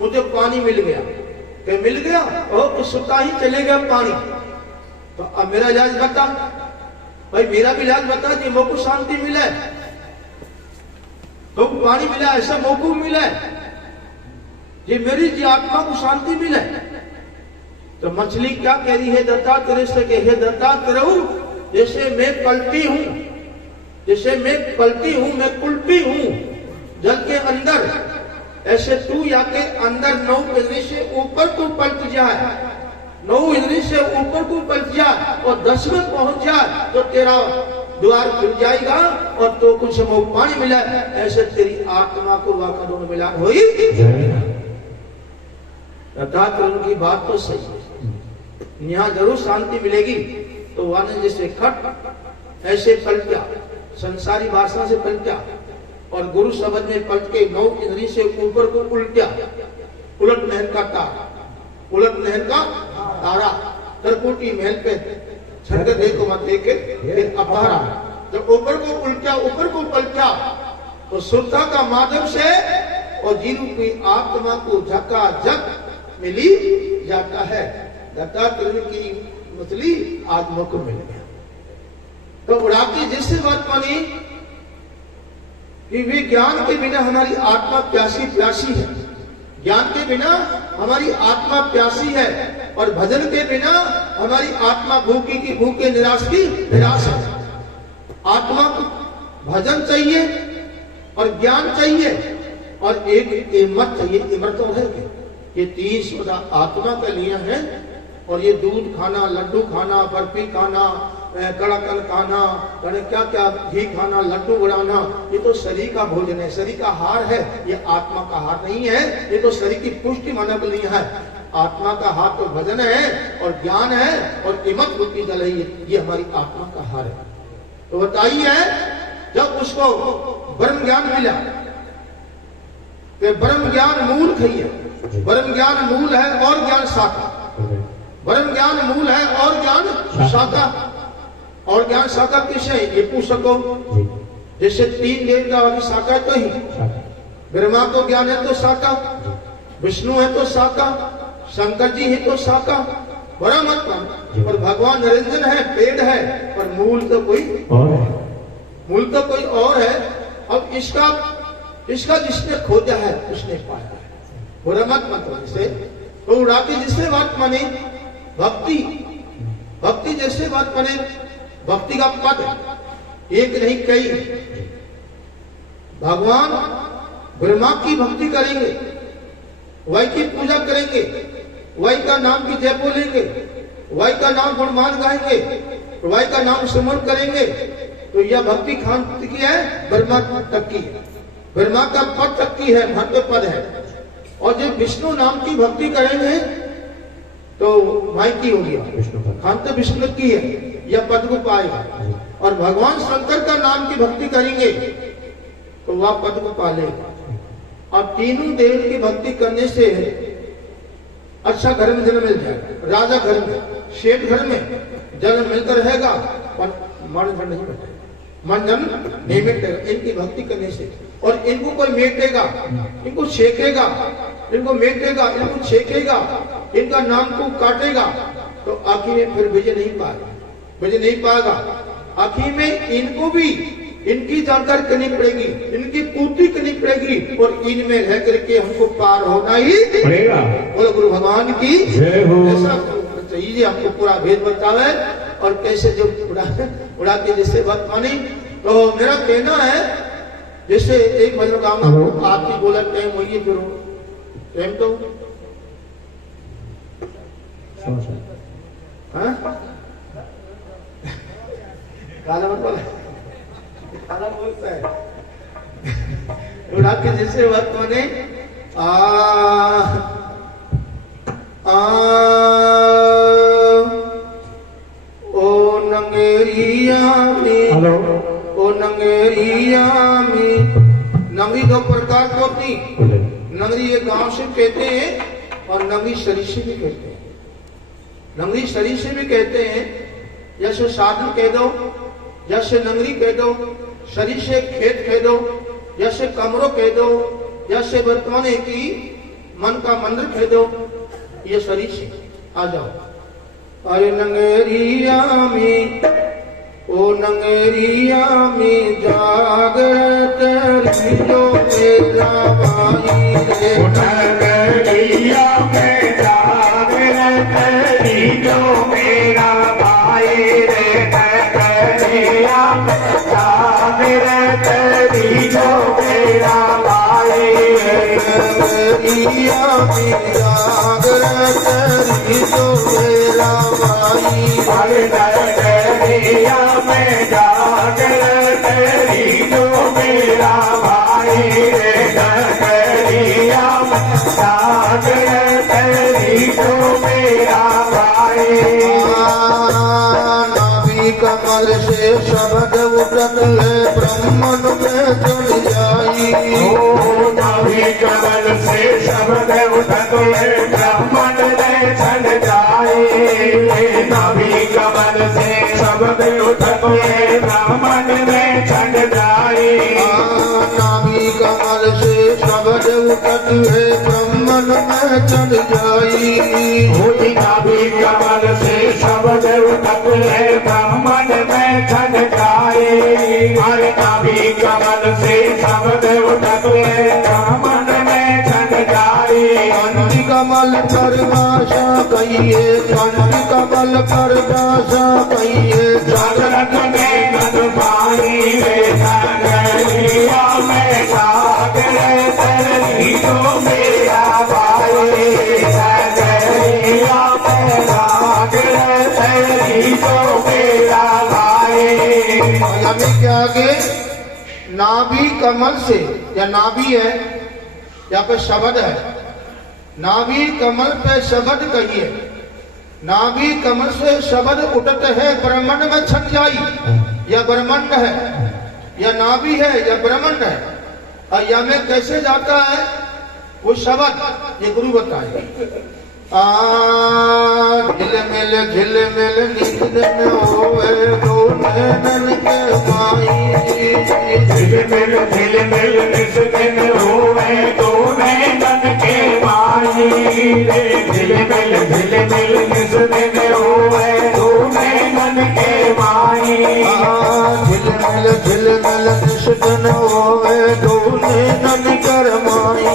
मुझे पानी मिल गया, कि मिल गया और सूखा ही चले गया पानी। तो अब मेरा इलाज बता भाई, मेरा भी इलाज बता जी, मोको शांति मिले, तो पानी मिला ऐसा मोको मिले ये मेरी जी आत्मा को शांति मिले। तो मछली क्या कह रही है दत्तात्रेय से कि हे दत्तात्रेय, जैसे मैं पलटी हूं, जैसे मैं पलटी हूं, मैं उल्टी हूं जल के अंदर, ऐसे तू या के अंदर 9 इंद्री से ऊपर तू पलट जाए, 9 इंद्री से ऊपर तू पलट जाए और 10 में पहुंच जाए तो तेरा द्वार खुल जाएगा और तो कुछ समय पानी मिला, ऐसे तेरी आत्मा को वाका दोनों मिला हुई। अर्थात उनकी बात तो सही है, यहाँ जरूर शांति मिलेगी। तो वहां जैसे खट ऐसे पलटा, संसारी भाषा से पलटा और गुरु शब्द में पलट के 9 इंद्री से ऊपर को उल्टा, उलट नहर का तारा, उलट नहर का तारा, तरकुटी महल पे छड़ देखो मत देखे फिर अपहरा। जब ऊपर को उल्टा, ऊपर को पलटा तो शुद्धता का माध्यम से और जीव की आत्मा को झकाझक मिली जाता है। दत्तात्रेय की मछली आत्मा को मिल गया। तो उड़ाती जिससे बात मानी कि वे ज्ञान के बिना हमारी आत्मा प्यासी प्यासी है, ज्ञान के बिना हमारी आत्मा प्यासी है और भजन के बिना हमारी आत्मा भूखी की भूखे, निराश की निराश है। आत्मा को भजन चाहिए और ज्ञान चाहिए और एक हिम्मत चाहिए। हिम्मत तो है, ये 3 सौदा आत्मा का लिया है और ये दूध खाना, लड्डू खाना, बर्फी खाना, कड़ाकन खाना, क्या क्या घी खाना, लड्डू बनाना, ये तो शरीर का भोजन है, शरीर का आहार है, ये आत्मा का आहार नहीं है। ये तो शरीर की पुष्टि मानव के लिए है। आत्मा का आहार तो भजन है और ज्ञान है और हिम्मत बुद्धि जल है, ये हमारी आत्मा का आहार है। तो बताइए, जब उसको ब्रह्म ज्ञान मिला, तो ब्रह्म ज्ञान मूल खाइए, ब्रह्म ज्ञान मूल है और ज्ञान शाखा, ब्रह्म ज्ञान मूल है और ज्ञान शाखा। और ज्ञान शाखा किसे है ये पूछ सको? जैसे 3 देवता वाली शाखा तो ही, ब्रह्मा को ज्ञान है तो शाखा, विष्णु है तो शाखा, शंकर जी है तो शाखा, बड़ा मत मान। और भगवान निरंजन है, पेड़ है, पर मूल तो कोई और है, मूल तो कोई और है। अब इसका जिसने खोजा है उसने पाया है, बुरा मत मतलब इसे। तो उड़ाती जिससे बात माने भक्ति, भक्ति जैसे बात माने भक्ति का पद एक नहीं कई। भगवान ब्रह्मा की भक्ति करेंगे वही की पूजा करेंगे, वही का नाम की जय बोलेंगे, वही का नाम गुणमान गाएंगे, वही का नाम सुमन करेंगे, तो यह भक्ति खान की है, ब्रह्मा तक की है, ब्रह्मा का पद तक की है, महत्व पद है। और जब विष्णु नाम की भक्ति करेंगे तो भाई की हो गया, खान तो विष्णु की है, यह पद को पाएगा। और भगवान शंकर का नाम की भक्ति करेंगे तो वह पद को पालेगा। और तीनों देव की भक्ति करने से अच्छा घर में जन्म मिल जाएगा, राजा घर में, शेठ घर में जन्म मिलकर रहेगा, पर मरण नहीं मिटेगा, मन जन्म नहीं मिटेगा इनकी भक्ति करने से। और इनको कोई मेटेगा, इनको छेकेगा, इनको मेटेगा, इनको छेकेगा, इनका नाम को काटेगा, तो आखिर में फिर विजय नहीं पाएगा, विजय नहीं पाएगा। आखिर में इनको भी इनकी जानकारी करनी पड़ेगी, इनकी पूर्ति करनी पड़ेगी, और इनमें रह करके हमको पार होना ही पड़ेगा। बोलो गुरु भगवान की जय हो। ऐसा चाहिए हमको पूरा भेद बतावे और कैसे जो उड़ा के जैसे बात मानी। तो मेरा कहना है जैसे एक मनोकामना आपकी बोला टाइम वही फिर टाइम तो काला मत बोला, काला बोलता है उड़ा के जैसे बात माने ओ नंगेरिया में, हेलो, ओ नंगेरिया में, नंगरी दो प्रकार की होती, नंगरी एक गांव से कहते हैं और नंगरी शरीर से भी कहते हैं। नंगरी शरीर से भी कहते हैं, जैसे साधन कह दो, जैसे नंगरी कह दो, शरीर से खेत कह दो, जैसे कमरों कह दो, जैसे वर्तमान की मन का मंदिर कह दो, ये शरीर से आ जाओ। अरे नंगेरिया में, ओ नंगेरिया में जागृत जो मेरा भाई रे, नगरिया में जागृत जो मेरा भाई रे, नगरिया में जागृत जो मेरा भाई रे, नगरिया में जागृत जो मेरा भाई हर नगरिया में जागृत जो मेरा भाई रे, नगरिया में जागृत जो मेरा भाई। नाभि कमल से शब्द उठत है ब्रह्मन में चल जाई, नाभि कमल से शब्द उठत है ब्रह्मन में चल जाए, नाभि कमल से शब्द उठत है ब्रह्मन में चल जाए, नाभि कमल से शब्द उठत है ब्रह्मन में चल जाई, नाभि कमल से शब्द उठत है ब्रह्मन में चल जाए, हर नाभि कमल से शब्द उठत है ब्रह्मन में चल जाए। कांति कमल परिभाषा कहिए, कांति कमल परिभाषा कहिए, जागृत में गद पानी रे, नगरिया में जागृत जो मेरा भाई, नगरिया में जागृत जो मेरा भाई। हमें क्या आगे नाभि कमल से, या नाभि है या पे शब्द है, नाभि कमल पे शब्द कहिए, नाभि कमल से शब्द उठत है ब्रह्मांड में छट जाई, या ब्रह्मांड है या नाभि है या ब्रह्मांड है, और या में कैसे जाता है वो शब्द ये गुरु बताए। झिलमिल झिलमिल नींद में होवे दो नैनन के माई, झिलमिल झिलमिल निस्दिन होवे दो नैनन के माई रे, झिलमिल झिलमिल निस्दिन होवे दो नैनन के माई, झिलमिल झिलमिल निस्दिन होवे दो नैनन कर माई,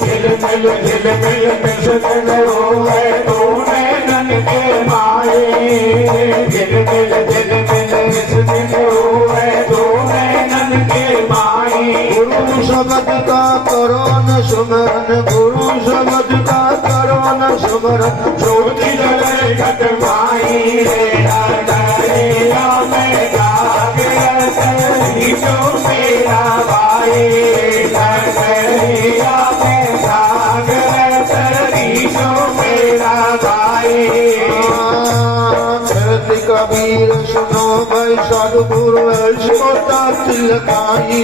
झिलमिल झिलमिल निस्दिन होवे दो नैनन के माई, झिलमिल झिलमिल निस्दिन होवे दो नैनन के माई। गुरु शब्द का करो न सुमरन, गुरु माई रे नगरिया में जागृत ईशो मेरा भाई रे नगरिया में जागृत ईशो मेरा भाई। कबीर सुनो भाई सदगुरु ऐसोता तिलकाई।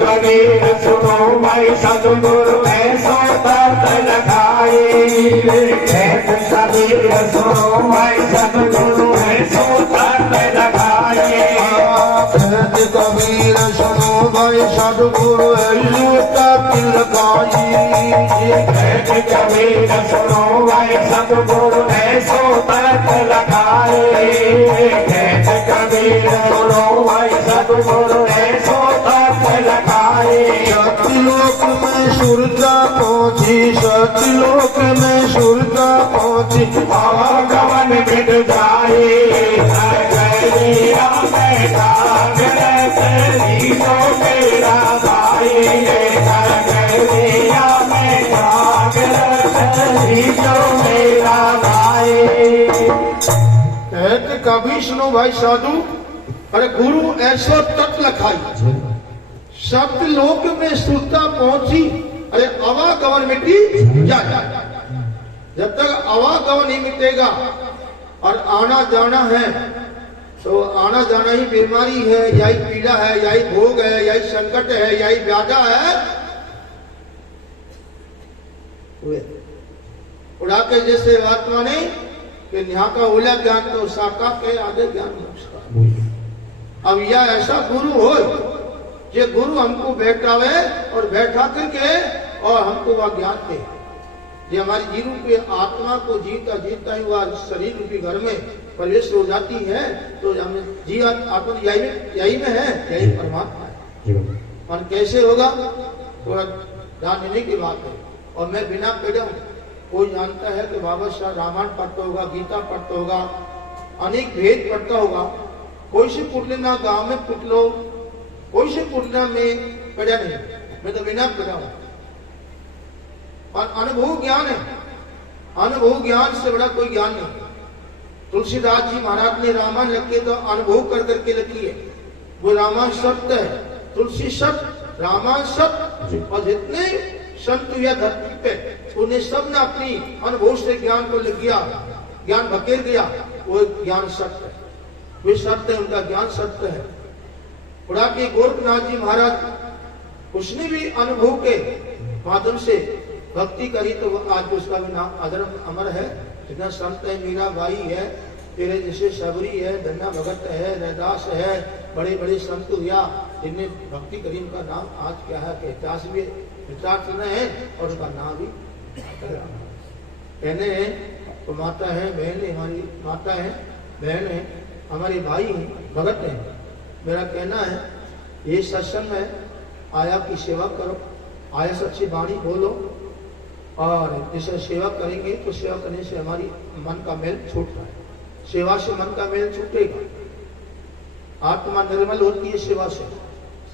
कबीर सुनो भाई सदगुरु ऐसोता तिलकाई। कबीर सुनो भाई सदगुरु ऐसोता तिलकाई। कबीर सुनो भाई सदगुरु ऐसोता तिलकाई। कबीर सुनो भाई सदगुरु ऐसोता तिलकाई। कबीर सुनो भाई सदगुरु ऐसोता तिलकाई। सतलोक में सुरता पहुंची, सतलोक में सुरता पहुंची, गवन मिट जाए नगरिया में जागृत ईशो मेरा भाई। नगरिया में जागृत ईशो मेरा भाई। कहते कभी सुनो भाई साधु, अरे गुरु ऐसो तत् लखाई। सतलोक में सुरता पहुंची, अरे आवागमन मिटी जाए। जब तक आवागमन नहीं मिटेगा और आना जाना है, तो आना जाना ही बीमारी है, यही पीड़ा है, यही भोग है, यही संकट है, यही व्याधा है। उड़ा के जैसे आत्मा ने कि यहाँ का ओला ज्ञान तो साका के आधे ज्ञान मोक्ष का। अब यह ऐसा गुरु हो जे गुरु हमको बैठावे और बैठा करके और हमको वह ज्ञान दे। ये हमारी जीव के आत्मा को जीता जीता ही वह शरीर रूपी घर में प्रवेश हो जाती है, तो हमें जी आत्मा यही में है, यही परमात्मा है। और कैसे होगा थोड़ा जानने की बात है। और मैं बिना पढ़े कोई जानता है कि बाबा शाह रामायण पढ़ता होगा, गीता पढ़ता होगा, अनेक भेद पढ़ता होगा। कोई से पुटलेना गांव में पुटलो, कोई से पुटना में पढ़ा नहीं, मैं तो बिना पढ़ा हूं। और अनुभव ज्ञान है, अनुभव ज्ञान से बड़ा कोई ज्ञान नहीं। तुलसीदास जी महाराज ने रामायण लिखे तो अनुभव कर करके लिखी है। वो रामायण सत्य है, तुलसी सत्य, रामायण सत्य। और जितने संत या धरती पे उन्हें सब ने अपनी अनुभव से ज्ञान को लिख गया, ज्ञान भकेर गया, वो ज्ञान सत्य है, वे सत्य है, उनका ज्ञान सत्य है। उड़ा के गोरखनाथ जी महाराज उसने भी अनुभव के माध्यम से भक्ति करी, तो आज उसका भी नाम अधर्म अमर है। जितना संत है, मीरा बाई है, तेरे जैसे सबरी है, धन्ना भगत है, रैदास है, बड़े बड़े संत हुआ जिनने भक्ति करी, उनका नाम आज क्या है कि इतिहास में विचार है और उसका नाम भी कहने हैं। तो माता है, बहन है, हमारी माता है, बहन है, हमारे भाई हैं, भगत हैं। मेरा कहना है ये सत्संग में आया की सेवा करो, आया सच्ची वाणी बोलो, और जैसे सेवा करेंगे तो सेवा करने से हमारी मन का मेल छूटता है। सेवा से मन का मेल छूटेगा, आत्मा निर्मल होती है सेवा से,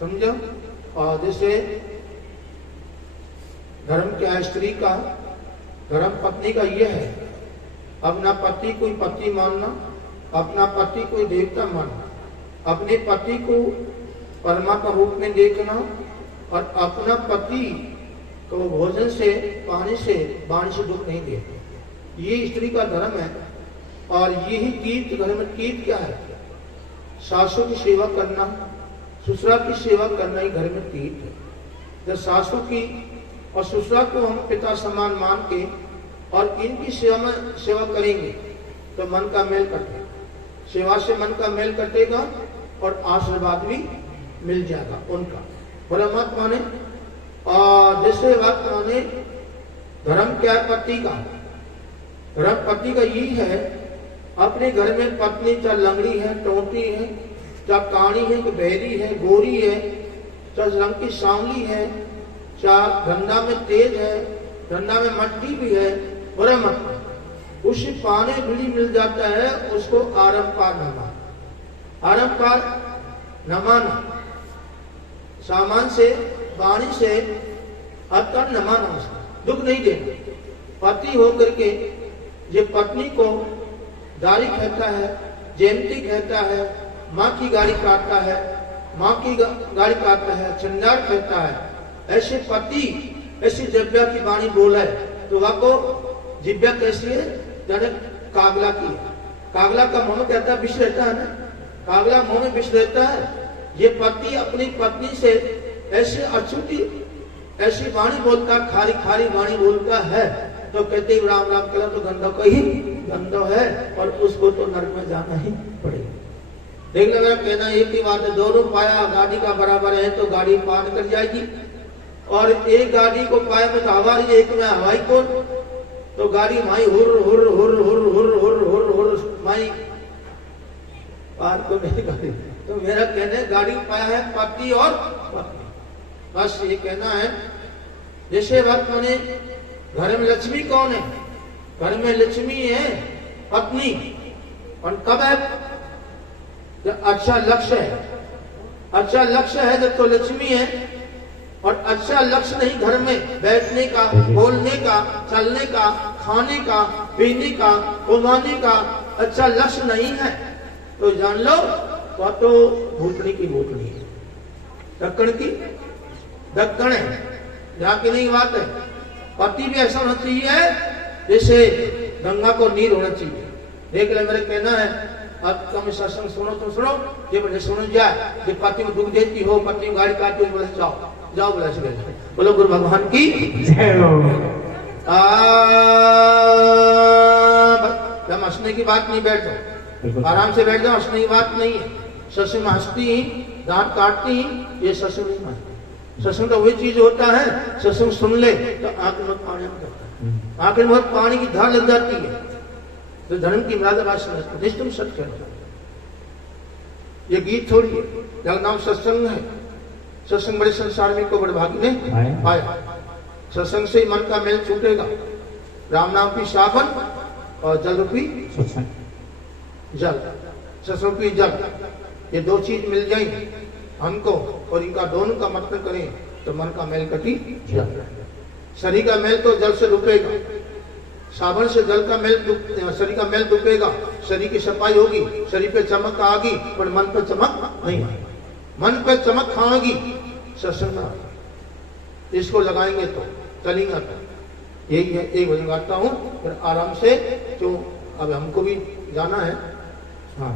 समझो। और जैसे धर्म क्या है स्त्री का, धर्म पत्नी का ये है, अपना पति कोई पति मानना, अपना पति कोई देवता मानना, अपने पति को परमात्मा रूप में देखना, और अपना पति को भोजन से, पानी से, वाणी से दुख नहीं देना। ये स्त्री का धर्म है। और यही तीर्थ, घर में तीर्थ क्या है? सासू की सेवा करना, ससुरा की सेवा करना ही घर में तीर्थ है। जब सासू की और ससुरा को हम पिता समान मान के और इनकी सेवा करेंगे तो मन का मेल कटेगा, सेवा से मन का मेल कटेगा और आशीर्वाद भी मिल जाएगा उनका। परमात्मा ने और जैसे बात माने धर्म क्या है? पति का धर्म, पति का यही है अपने घर में पत्नी चाहे लंगड़ी है, टोटी है, चाहे काणी है, कि बहरी है, गोरी है, चाहे रंग की सांवली है, चाहे धंधा में तेज है, धंधा में मट्टी भी है, बुरा मत उसे पाने भिड़ी मिल जाता है, उसको आरंपार न माना। आरंपार न माना, सामान से, वाणी से हर न माना, उसका दुख नहीं देना। पति होकर के ये पत्नी को गाड़ी कहता है, जयंती कहता है, माँ की गाड़ी काटता है, माँ की गाड़ी काटता है, चंडाल कहता है। ऐसे पति ऐसी जिब्या की वाणी बोला है तो वाको जिब्या कैसी है? जाने कागला की। कागला का मुंह में कहता है विष रहता है ना, कागला मुंह में विष रहता है। ये पति अपनी पत्नी से ऐसे अछूती ऐसी वाणी बोलता, खारी खारी वाणी बोलता है तो कहते ही राम राम कला तो गंदा का ही गंदा है और उसको तो नरक में जाना ही पड़ेगा। देख लो, मेरा कहना एक ही बात है, दोनों पाया गाड़ी का बराबर है तो गाड़ी पार कर जाएगी, और एक गाड़ी को पाया में तो हवाई, एक में हवाई को, तो गाड़ी माई हुर हुर हुर हुर हुर हुर हुर हुर माई पार को नहीं गाड़ी। तो मेरा कहना है गाड़ी पाया है पति और पत्नी, बस ये कहना है। जैसे वक्त मैंने घर में लक्ष्मी कौन है? घर में लक्ष्मी है पत्नी, और कब है? जब अच्छा लक्ष्य है, अच्छा लक्ष्य है जब तो लक्ष्मी है, और अच्छा लक्ष्य नहीं घर में बैठने का, बोलने का, चलने का, खाने का, पीने का, उगाने का अच्छा लक्ष्य नहीं है तो जान लो वह तो भूतनी की भूतनी है, दक्कन की दक्कन है, जहाँ की नहीं बात है। पति भी ऐसा होना चाहिए जैसे गंगा को नीर होना चाहिए। देख ले, मेरे कहना है अब कम सत्संग सुनो तो सुनो, ये बोले सुनो जाए, जो पति को दुख देती हो, पति को गाड़ी काटती हो, बोले जाओ जाओ, बोला से बोलो गुरु भगवान की जय हो। जब हंसने की बात नहीं, बैठो आराम से बैठ जाओ, हंसने की बात नहीं है। सत्संग में हंसती ही, दांत काटती ही, ये सत्संग नहीं मानती। सत्संग तो वही चीज होता है, सत्संग सुन ले तो आंख में पानी करता है, आंख में पानी की धार लग जाती है, तो धर्म की मर्यादा बात समझते जिस तुम सत्य कहते। ये गीत थोड़ी है, जब नाम सत्संग है। सत्संग बड़े संसार में को बड़े भागी ने पाया। सत्संग से ही मन का मेल छूटेगा। राम नाम की साबन और जल रूपी जल, सत्संग की जल, ये दो चीज मिल जाएंगी हमको, और इनका दोनों का मतलब करें तो मन का मेल कटी जाता है। शरीर का मेल तो जल से रुकेगा, साबन से जल का मेल, शरीर का मेल रुकेगा, शरीर की सफाई होगी, शरीर पे चमक आएगी, पर मन पे चमक नहीं आएगी। मन पे चमक खाएगी सत्संग, इसको लगाएंगे तो चलेगा। तो यही है, एक भजन गाता हूँ फिर आराम से, तो अब हमको भी जाना है। हाँ,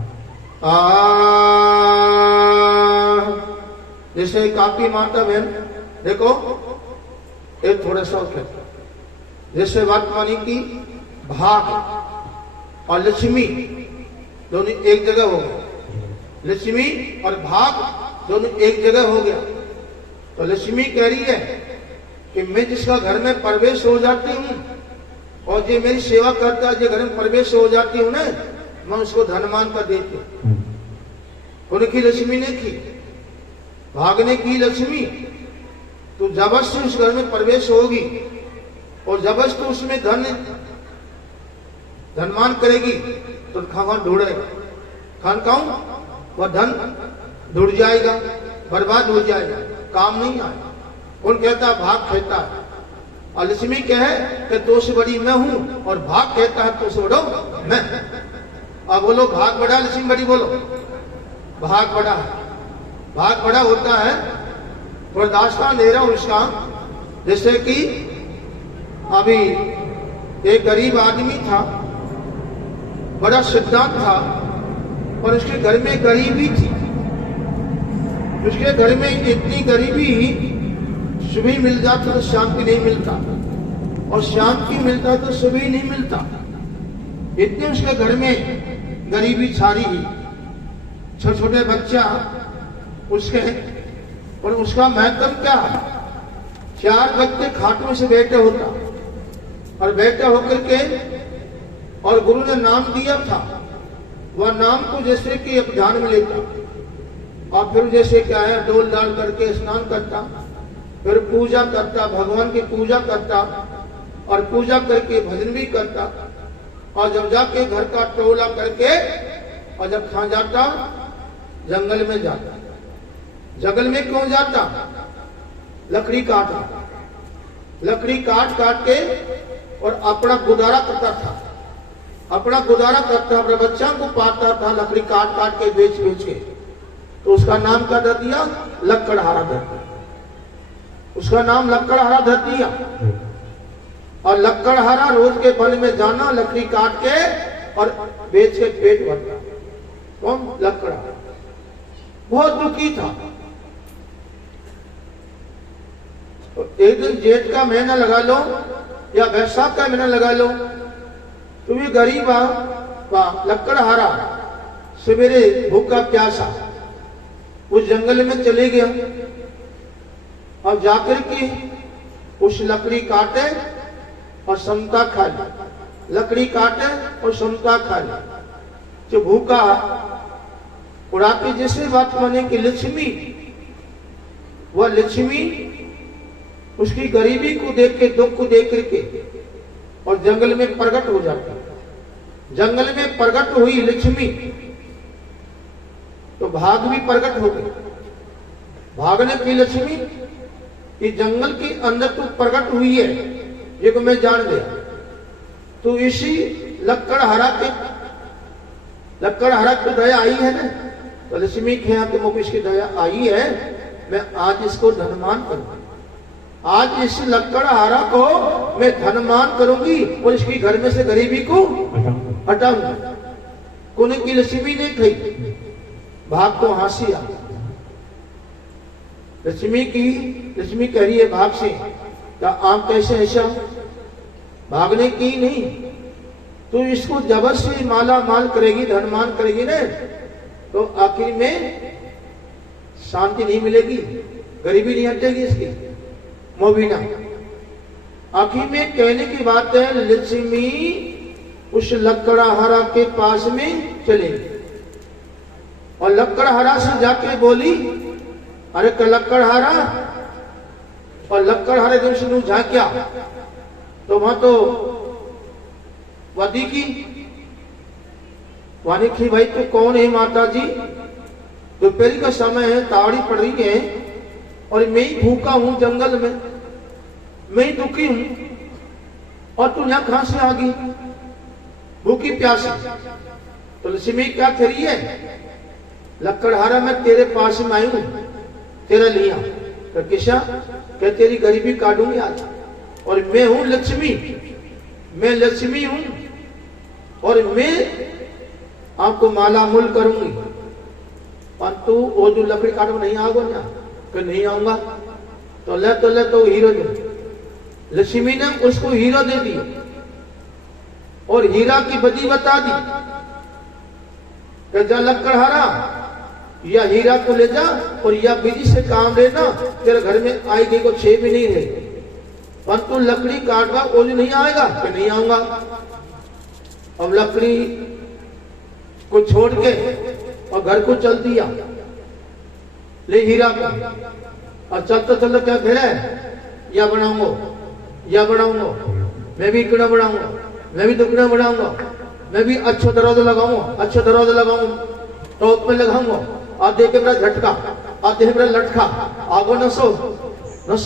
जैसे काफी माता बहन देखो, एक थोड़ा सा है, जैसे वर्तमानी की भाग और लक्ष्मी दोनों एक जगह हो गए, लक्ष्मी और भाग दोनों एक जगह हो गया। तो लक्ष्मी कह रही है कि मैं जिसका घर में प्रवेश हो जाती हूँ और जो मेरी सेवा करता है, जो घर में प्रवेश हो जाती हूँ ना, मैं उसको धनमान कर देती हूँ। उनकी लक्ष्मी ने की, भाग ने की लक्ष्मी, तो जबरदस्ती उस घर में प्रवेश होगी और जबरदस्ती उसमें धनमान करेगी तो खान ढूंढेगा, खान खाऊं वह धन ढूंढ जाएगा, बर्बाद हो जाएगा, काम नहीं आएगा। कौन कहता है? भाग कहता है। और लक्ष्मी कहे कि तो से बड़ी मैं हूं, और भाग कहता है तो से बड़ो मैं। अब बोलो भाग बड़ा, लक्ष्मी बड़ी, बोलो भाग बड़ा है। भाग बड़ा होता है, और दास्तान दे रहा हूं इसका। जैसे कि अभी एक गरीब आदमी था, बड़ा सिद्धांत था, और उसके घर में गरीबी थी। उसके घर में इतनी गरीबी, सुबह मिल जाता तो शाम की नहीं मिलता, और शाम की मिलता तो सुबह नहीं मिलता। इतने उसके घर में गरीबी छारी ही। छोटे छोटे बच्चा उसके, और उसका महत्व क्या है? 4 बच्चे खाट में से बैठे होता, और बैठे होकर के, और गुरु ने नाम दिया था, वह नाम को जैसे कि अब ध्यान में लेता, और फिर जैसे क्या है डोल डाल करके स्नान करता, फिर पूजा करता, भगवान की पूजा करता, और पूजा करके भजन भी करता, और जब जाके घर का टोला करके, और जब खा जाता जंगल में जाता। जंगल में क्यों जाता? लकड़ी काट काट के और अपना गुजारा करता था। अपना गुजारा करता, अपने बच्चा को पालता था, लकड़ी काट काट के बेच बेच के। तो उसका नाम क्या धर दिया? लक्कड़हारा धर दिया। उसका नाम लक्कड़हारा धर दिया। और लक्कड़हारा रोज के वन में जाना, लकड़ी काट के और बेच के पेट भरता। कौन? लक्कड़हारा। बहुत दुखी था। तो एक दिन जेठ का महीना लगा लो या वैशाख का महीना लगा लो, तो ये गरीब लक्कड़हारा सवेरे भूखा प्यासा उस जंगल में चले गया और जाकर के उस लकड़ी काटे और समता खा ली। लकड़ी काटे और समता खा ली। जो भूखा उड़ाती जैसे बात माने कि लक्ष्मी, वह लक्ष्मी उसकी गरीबी को देख के, दुख को देख करके और जंगल में प्रकट हो जाती है। जंगल में प्रकट हुई लक्ष्मी तो भाग भी प्रकट हो गई। भागने की लक्ष्मी कि जंगल के अंदर तू प्रकट हुई है, ये को मैं जान गया। तो इसी लक्कड़हारा की दया आई है ना, तो लक्ष्मी के यहाँ के मुख इसकी दया आई है, मैं आज इसको धनवान करूंगी। आज इस लक्कड़हारा को मैं धनवान करूंगी और इसकी घर में से गरीबी को हटाऊंगी। कोने की लक्ष्मी नहीं कही, भाग तो हंसी आ। लक्ष्मी कह रही है भाग से, क्या आप कैसे ऐसा? भागने की नहीं, तो इसको जबरदस्ती माला माल करेगी, धनवान करेगी ना, तो आखिर में शांति नहीं मिलेगी, गरीबी नहीं हटेगी इसकी, मोबिना। आखिर में कहने की बात है, लक्ष्मी उस लक्कड़हारा के पास में चले और लक्कड़हारा से जाके बोली, अरे लक्कड़हारा, और लक्कड़हारे दिन से झांक्या तो वहां तो वादी की वानी की, भाई तो कौन है माता जी? दोपहर का समय है, ताड़ी पड़ रही है और मैं ही भूखा हूं जंगल में, मैं ही दुखी हूं और तू यहां कहां से आ गई भूखी प्यासी? तो लक्ष्मी क्या कह रही है, लक्कड़हारा मैं तेरे पास में आई हूं, तेरा लिया तो किसा क्या तेरी गरीबी काटूंगी आज। और मैं हूं लक्ष्मी, मैं लक्ष्मी हूं और मैं आपको माला मूल करूंगी। परंतु वो जो लकड़ी काटो नहीं आओगे ना, कि नहीं आऊंगा तो ले तो हीरो दे। लक्ष्मी ने उसको हीरो दे दिया और हीरा की बदी बता दी कि जा लक्कड़हारा, या हीरा को ले जा और या बिजी से काम लेना, तेरे घर में आई गई को 6 भी नहीं है, परंतु लकड़ी काटवा वो जो नहीं आएगा कि नहीं आऊंगा। अब लकड़ी को छोड़ के और घर को चल दिया ले हीरा को, और चलते चलते क्या कह रहा है, या बनाऊंगा, मैं भी इकड़ा बनाऊंगा, मैं भी दुगना बनाऊंगा, मैं भी अच्छा दरवाजा लगाऊंगा, टॉप में लगाऊंगा, आप देखे मेरा झटका, आप देखे मेरा लटका, आगो नसो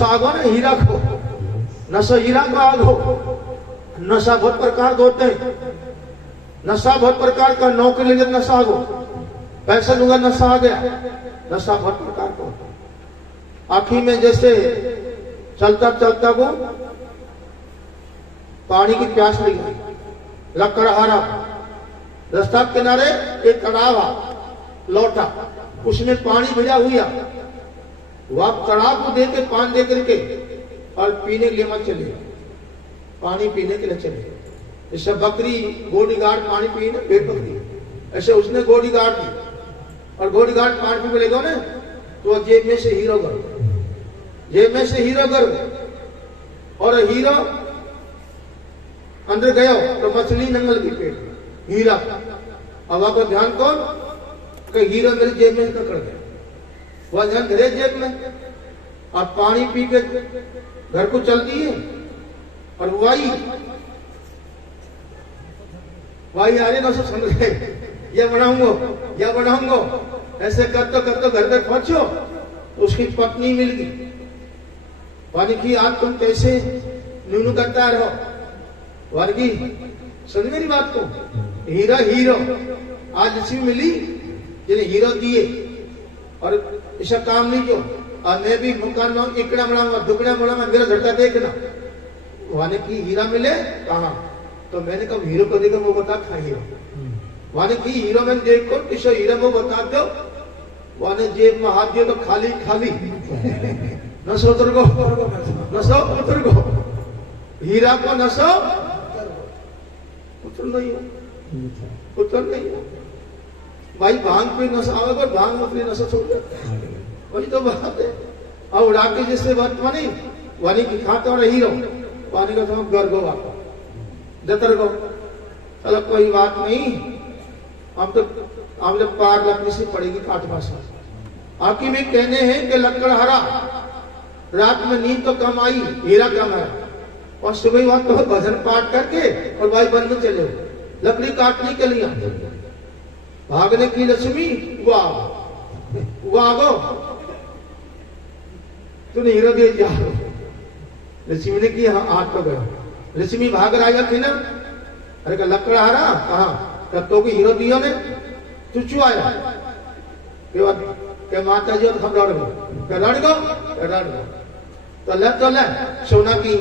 आगो ना हीरा को, नशा हीरा को आगो। नशा बहुत प्रकार का होते हैं, नशा बहुत प्रकार का, नौकरी लेकर नशा आगो, पैसा लूंगा नशा आ गया, नशा बहुत प्रकार का होता है। आखिर में जैसे चलता चलता वो पानी की प्यास लगी, लक्कड़हारा रास्ता किनारे एक कड़ावा लौटा, उसमें पानी भरा हुआ, वह कड़ाव को दे के पान दे करके और पीने के लिए मत चले, पानी पीने के लिए चले। जैसे बकरी गोड़ी गार्ड पानी पी ना, पेट बकरी, ऐसे उसने गोड़ी गार्ड दी और गोड़ी गार्ड पानी पी लेगा ना, तो जेब में से हीरो कर, और हीरो अंदर गया तो मछली नंगल की पेट हीरा। अब आपको ध्यान कौन कि हीरो मेरी जेब में पकड़ गया, वह ध्यान धरे जेब में, और पानी पी के घर को चल दिए। और वाई आ रही ना, सब समझ गए, यह बनाऊंगा, ऐसे करते घर पे पहुंचो तो उसकी पत्नी मिल गई। पानी की आज तुम कैसे न्यून करता रहो, वर्गी समझ मेरी बात को। हीरा हीरो आज लक्ष्मी मिली जिन्हें हीरो दिए और ऐसा काम नहीं जो और मैं भी मकान में इकड़ा बनाऊंगा दुकड़ा बनाऊंगा मेरा झटका देखना वाने की हीरा मिले कहा तो मैंने कहा हीरो को देखा वो बता था हीरो वाने की हीरो मैंने देखो किसो हीरो वो बता दो वाने जेब में हाथ दियो तो खाली खाली नसो उतर गो नसो उतर गो हीरा को नसो उतर नहीं हो उतर नहीं हो भाई भांग पे नशा आवेगा भांग उतरी नशा छोड़ दे वही तो बात है। और उड़ा के जैसे बात मानी वानी की खाते और हीरो वानी का तुम घर गो आप जतर गो चलो कोई बात नहीं हम तो पार लकड़ी से पड़ेगी काट पास आखिर में कहने हैं कि लकड़ हरा रात में नींद तो कम आई हीरा कम है और सुबह वहां तो भजन पाठ करके और भाई बन में चले लकड़ी काटने के लिए भागने की लक्ष्मी वो आगो तूने हीरो दे जा लक्ष्मी ने की हाथ तो गया लक्ष्मी भाग रहा थी ना अरे का लकड़ा हरा कहा तब तो हीरो दियो ने चुचू आया के माता जी हम लड़ गो तो ले सोना की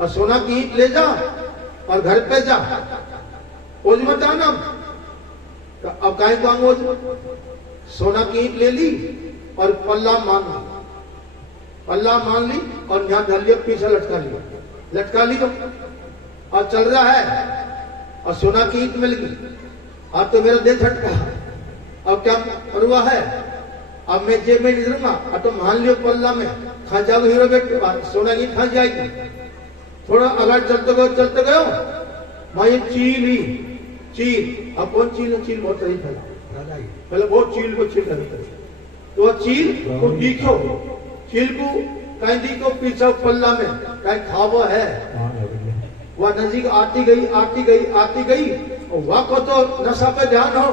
और सोना की ईंट ले जा और घर पे जा ओज मत आना तो अब काय को सोना की ईंट ले ली और पल्ला मान ली और यहाँ धर लिया पीछे लटका ली तो और चल रहा है और सोना की ईंट मिल गई अब तो मेरा दिल झटका अब क्या हुआ है अब मैं जेब में निकलूंगा अब तो मान लियो पल्ला में खा जाओगे हीरो बेट के बाद सोना की खा जाएगी थोड़ा अगर चलते गयो भाई चील अब कौन चील बहुत सही फैला पहले बहुत चील को चील तो वह चील को दिखो चील को कहीं दिखो पीछे पल्ला में कहीं खावो है वह नजीक आती गई और वह को तो नशा पे ध्यान हो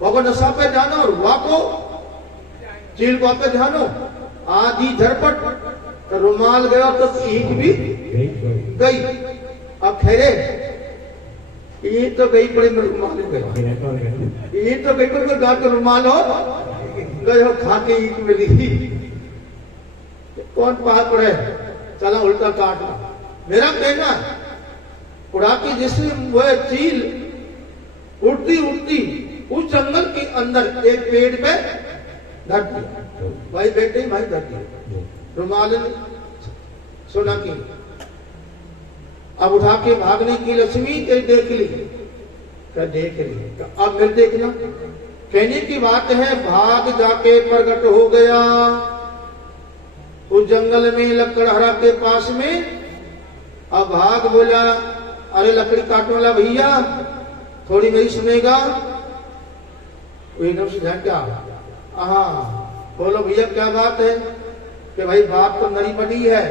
वह को नशा पे ध्यान हो और वह को चील को पे ध्यान हो आधी झरपट तो रुमाल गया तो ईंट भी गई अब खैरे ये तो गई बड़ी रुमाल गई ये तो गई पर गा तो रुमाल हो गए हो खा के ईंट मिली कौन पहाड़ पड़े चला उल्टा काटना मेरा कहना उड़ा के जैसे वह चील उड़ती उस जंगल के अंदर एक पेड़ पे धर दिया भाई बेटे भाई धर दिया रुमाल सोना की अब उठा के भागने की लक्ष्मी देख ली अब फिर देखना कहने की बात है भाग जाके प्रकट हो गया उस जंगल में लकड़हरा के पास में अब भाग बोला अरे लकड़ी काटने वाला भैया थोड़ी मेरी सुनेगा एकदम से ध्यान क्या हाँ बोलो भैया क्या बात है कि भाई बात तो नई बड़ी है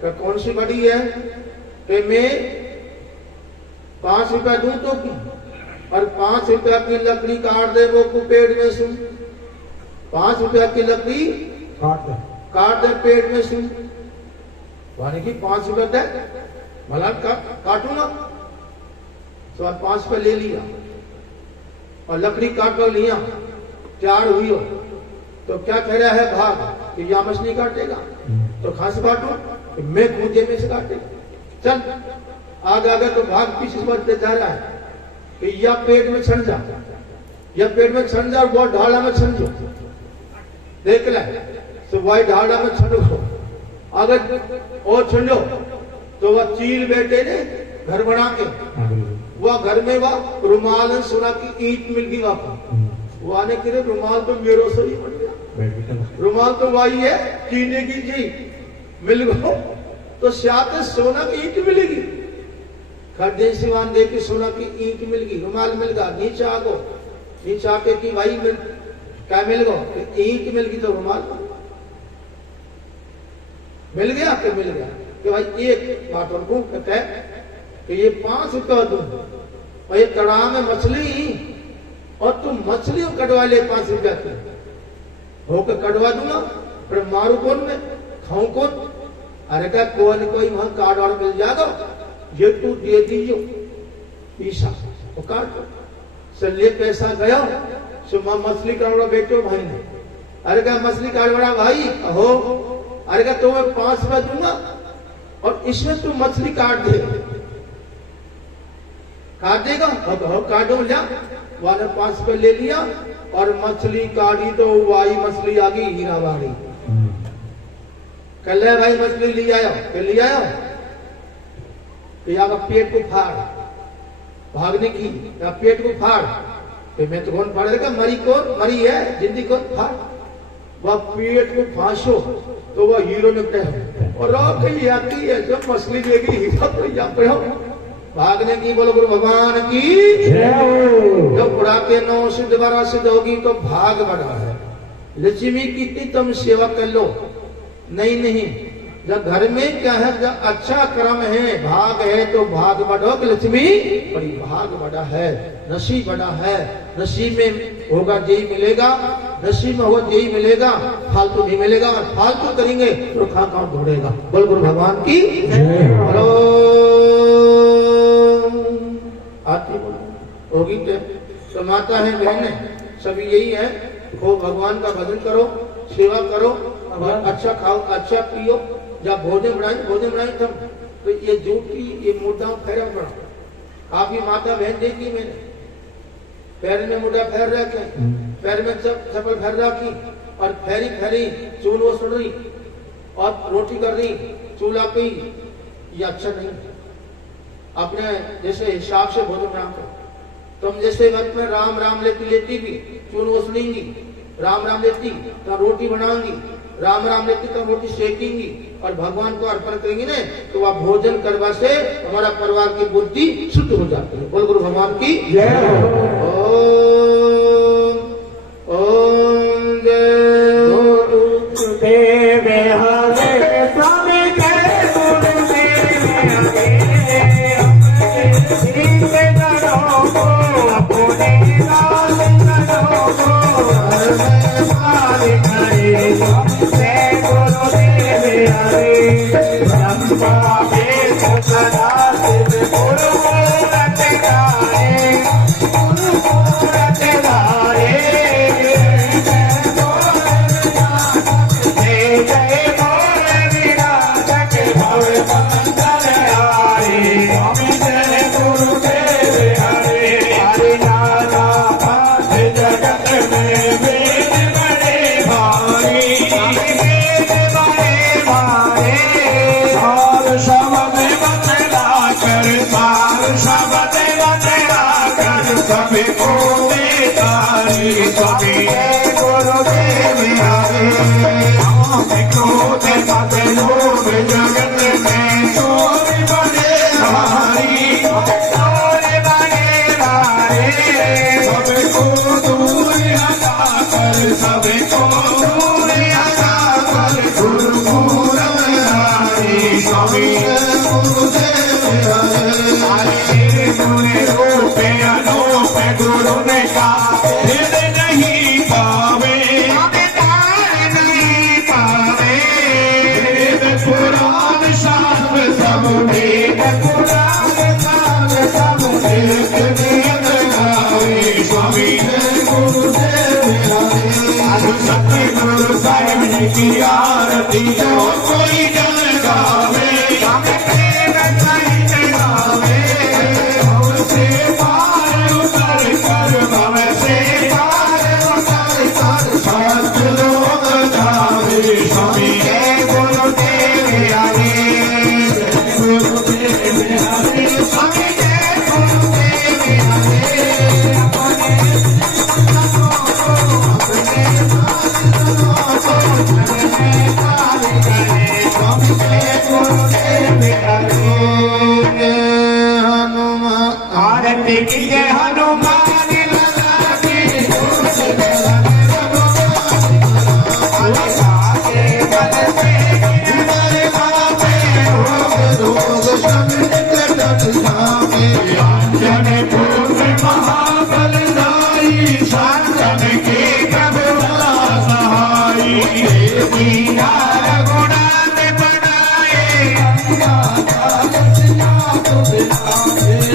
कि कौन सी बड़ी है कि मैं 5 रुपया दूं तो और 5 रुपया की लकड़ी काट दे वो पेड़ में सुन 5 रुपया की लकड़ी काट दे पेड़ में सुन वाने की 5 रुपया दे भला काटूंगा तो 5 रुपया ले लिया और लकड़ी काट कर लिया 4 हुई हो तो क्या कह रहा है भाग कि या मछली काटेगा तो खास काटू तो मैं कूदे में से काटेगा चल आगे तो भाग पीछे बढ़ते जा रहा है कि या पेट में छन जा और वो ढाला में छन जो देख ले तो वही ढाला में छनो अगर और छनो तो वह चील बेटे ने घर बना के वह घर में वह रुमाल सोना की ईंट मिल गई वहां वो आने के लिए रुमाल तो मेरो से ही बन गया रुमाल तो वही है चीने की जी मिल गो तो साथ सोना की ईंट मिलेगी खड्डे सिवान दे के सोना की ईंट मिल गई रुमाल मिल गया नीचे आके की भाई क्या मिल गो ईंट मिल गई तो रुमाल मिल गया कि भाई एक बात और को कहते हैं कि ये 5 रुपया दूं और ये तड़ाव में मछली और तुम मछलियों कटवा ले 5 रुपया की होकर कटवा दूंगा पर मारू कौन में खाऊं कौन अरे क्या कोई वहां कार्ड वाला मिल जाएगा ये तू दे दीजिए ईसा वो काट दो। सल्ले पैसा गया सो मां मछली काटवा बेटो भाई ने, अरे का मछली काटवा भाई हो, अरे का तो मैं 5 रुपया दूंगा और इसमें तू मछली काट दे। काट देगा? काटो जा। वाले 5 रुपये ले लिया और मछली काटी तो वाई मछली आ गई हीरा वाली। कल भाई मछली ले आया, कल ले आया तो पेट को फाड़, भागने की या पेट को फाड़, तो मैं तो कौन फाड़ देगा? मरी कौन? मरी है, जिंदगी कौन? फाड़। वह पेट को फांसो तो वह हीरो निकले और कहीं आती है जब मछली देगी हीरा तो यहाँ पे हो भागने की। बोलो गुरु भगवान की जब बुढ़ाते नो सिद्ध बारा सिद्ध होगी तो भाग बढ़ा है। लक्ष्मी कितनी तुम सेवा कर लो, नहीं जब घर में क्या है, जब अच्छा कर्म है, भाग है तो भाग बढ़ो। लक्ष्मी बड़ी भाग बढ़ा है, नसीब बढ़ा है, नसीब में होगा यही मिलेगा, नसीब में होगा यही मिलेगा, फालतू नहीं मिलेगा। और फालतू करेंगे तो कहाँ ढूंढेगा। बोल गुरु भगवान की बोलो। आती होगी तो माता है, बहन सभी यही है, वो भगवान का भजन करो, सेवा करो, अच्छा खाओ, अच्छा पियो। जब भोजन बनाए तब तो ये जूठी ये मुद्दा फेरा पड़ा। आपकी माता बहन देखी मैंने, पैर में मुद्दा फेर रखे, पैर में चप्पल फेर रखी और फेरी चूल वो सुन रही और रोटी कर रही, चूल्हा पे। ये अच्छा नहीं। अपने जैसे हिसाब से भोजन बना करो। तुम जैसे वक्त में राम लेती भी चूल वो सुनेंगी, राम लेती तो रोटी बनाऊंगी, राम लेती तो रोटी सेकेंगी और भगवान को अर्पण करेंगी ना, तो वह भोजन करवा से हमारा परिवार की बुद्धि शुद्ध हो जाती है। बोल गुरु भगवान की जय। ओम जय गुरुदेव हरे स्वामी जय गुरुदेव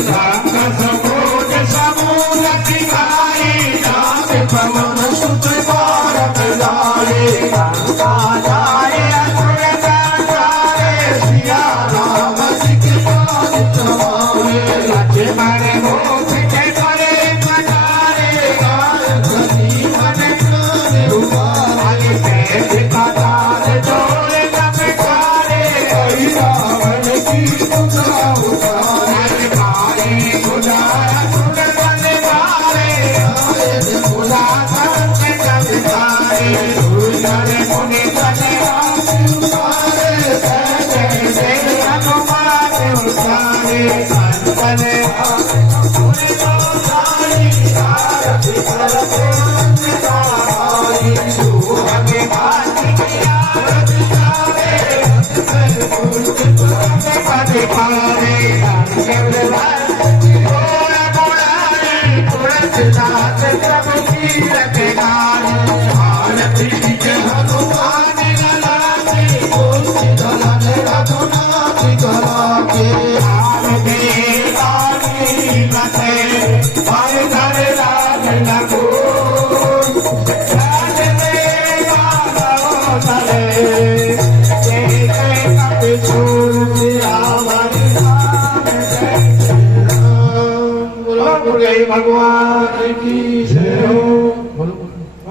Ram भगवान की जय हो।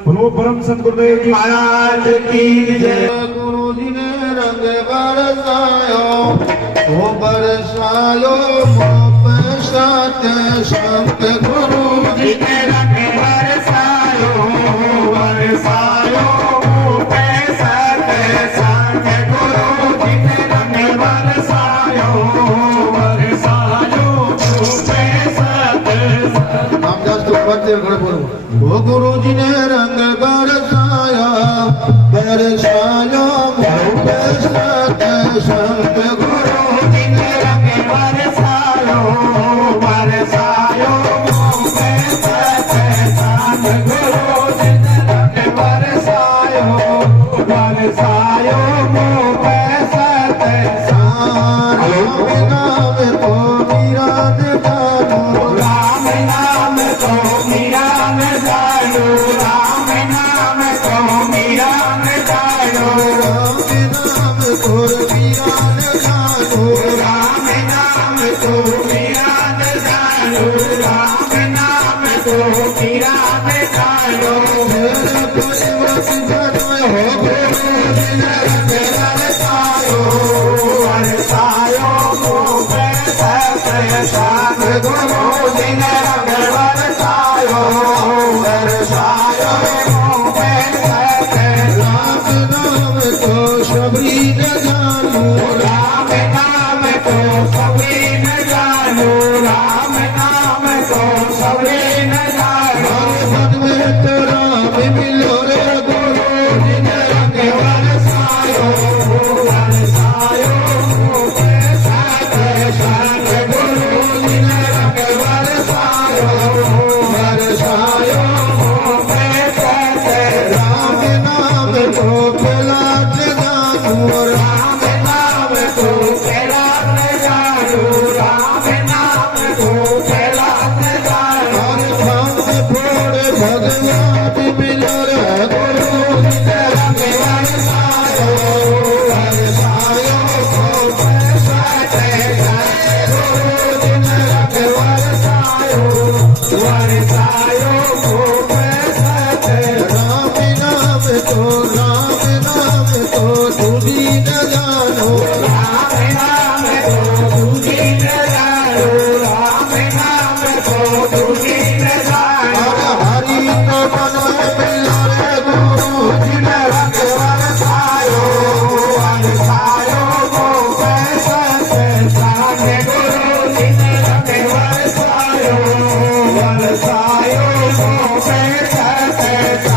बोलो परम सतगुरुदेव जी महाराज की जय। गुरु जी ने रंग बरसायो, वो बरसायो मोप साथ संत। गुरु जी ने रंग बरसायो, बरसायो मोप साथ संत। गुरु जी ने रंग बरसायो, बरसायो मोप साथ। रामदास तो पढ़ते घड़े बोलो। वो गुरु जी ने रंग बरसाया, बरसाया मोप साथ संत। गुरु जी ने रंग बरसायो, बरसायो मोप साथ संत। गुरु जी ने रंग बरसायो, बरसायो मोप साथ संत। नाम तो मीरा ने जानो, राम नाम तो मीरा ने जानो, राम नाम तो मीरा ने जानो, राम नाम तो मीरा ने जानो, राम नाम तो मीरा ने जानो, राम नाम तो मीरा ने जानो। मेरा कोई व्रत जानो हो गुरु जी ने रंग बरसायो, बरसायो मोप साथ संत। गुरु जी ने रंग बरसायो, बरसायो मोप साथ। राम नाम तो सबरी न जानो, राम नाम तो सबरी न जानो, राम नाम तो सबरी न जानो। मन में तो राम मिलो रे। गुरु जी ने रंग बरसायो, बरसायो मोप साथ संत। गुरु जी ने रंग बरसायो, बरसायो मोप साथ। राम नाम तो प्रहलाद जानो, राम नाम तो कैलाश जानो, राम नाम तो कैलाश जानो। भंग फोड़ भगवान मिलो रे। गुरु जी ने रंग बरसायो, बरसायो मोप साथ संत। गुरु जी ने रंग बरसायो, बरसायो मोप साथ। राम नाम तो तुझी न जानो, राम नाम तो तुझी न जानो, राम नाम तो तुझी न जानो। हरि को मन में मिलो रे। गुरु जी ने रंग बरसायो, बरसायो मोप साथ संत। गुरु जी ने रंग बरसायो, बरसायो मोप साथ संत।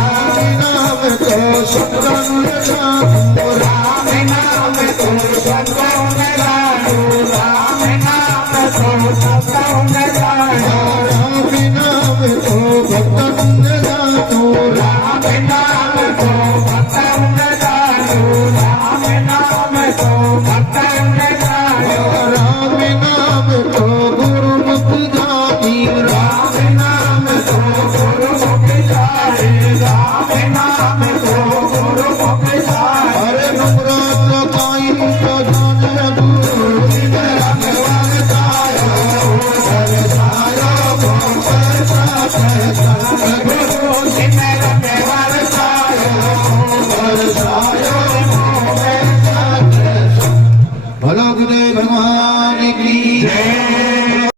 नाम तो सतगुरु जानो, राम नाम तो सतगुरु ने जानो, राम नाम तो सतगुरु ने जानो। राम नाम तो भक्तन जानो, राम नाम तो भक्तन ने जानो, राम नाम तो भक्तन ने जानो। राम नाम तो गुरुमुख जानी, राम नाम तो गुरुमुख जानी, राम नाम तो गुरुमुख जानी। हरे नवरात्र काई तो जाने। गुरु जी ने रंग बरसायो, बरसायो मोप साथ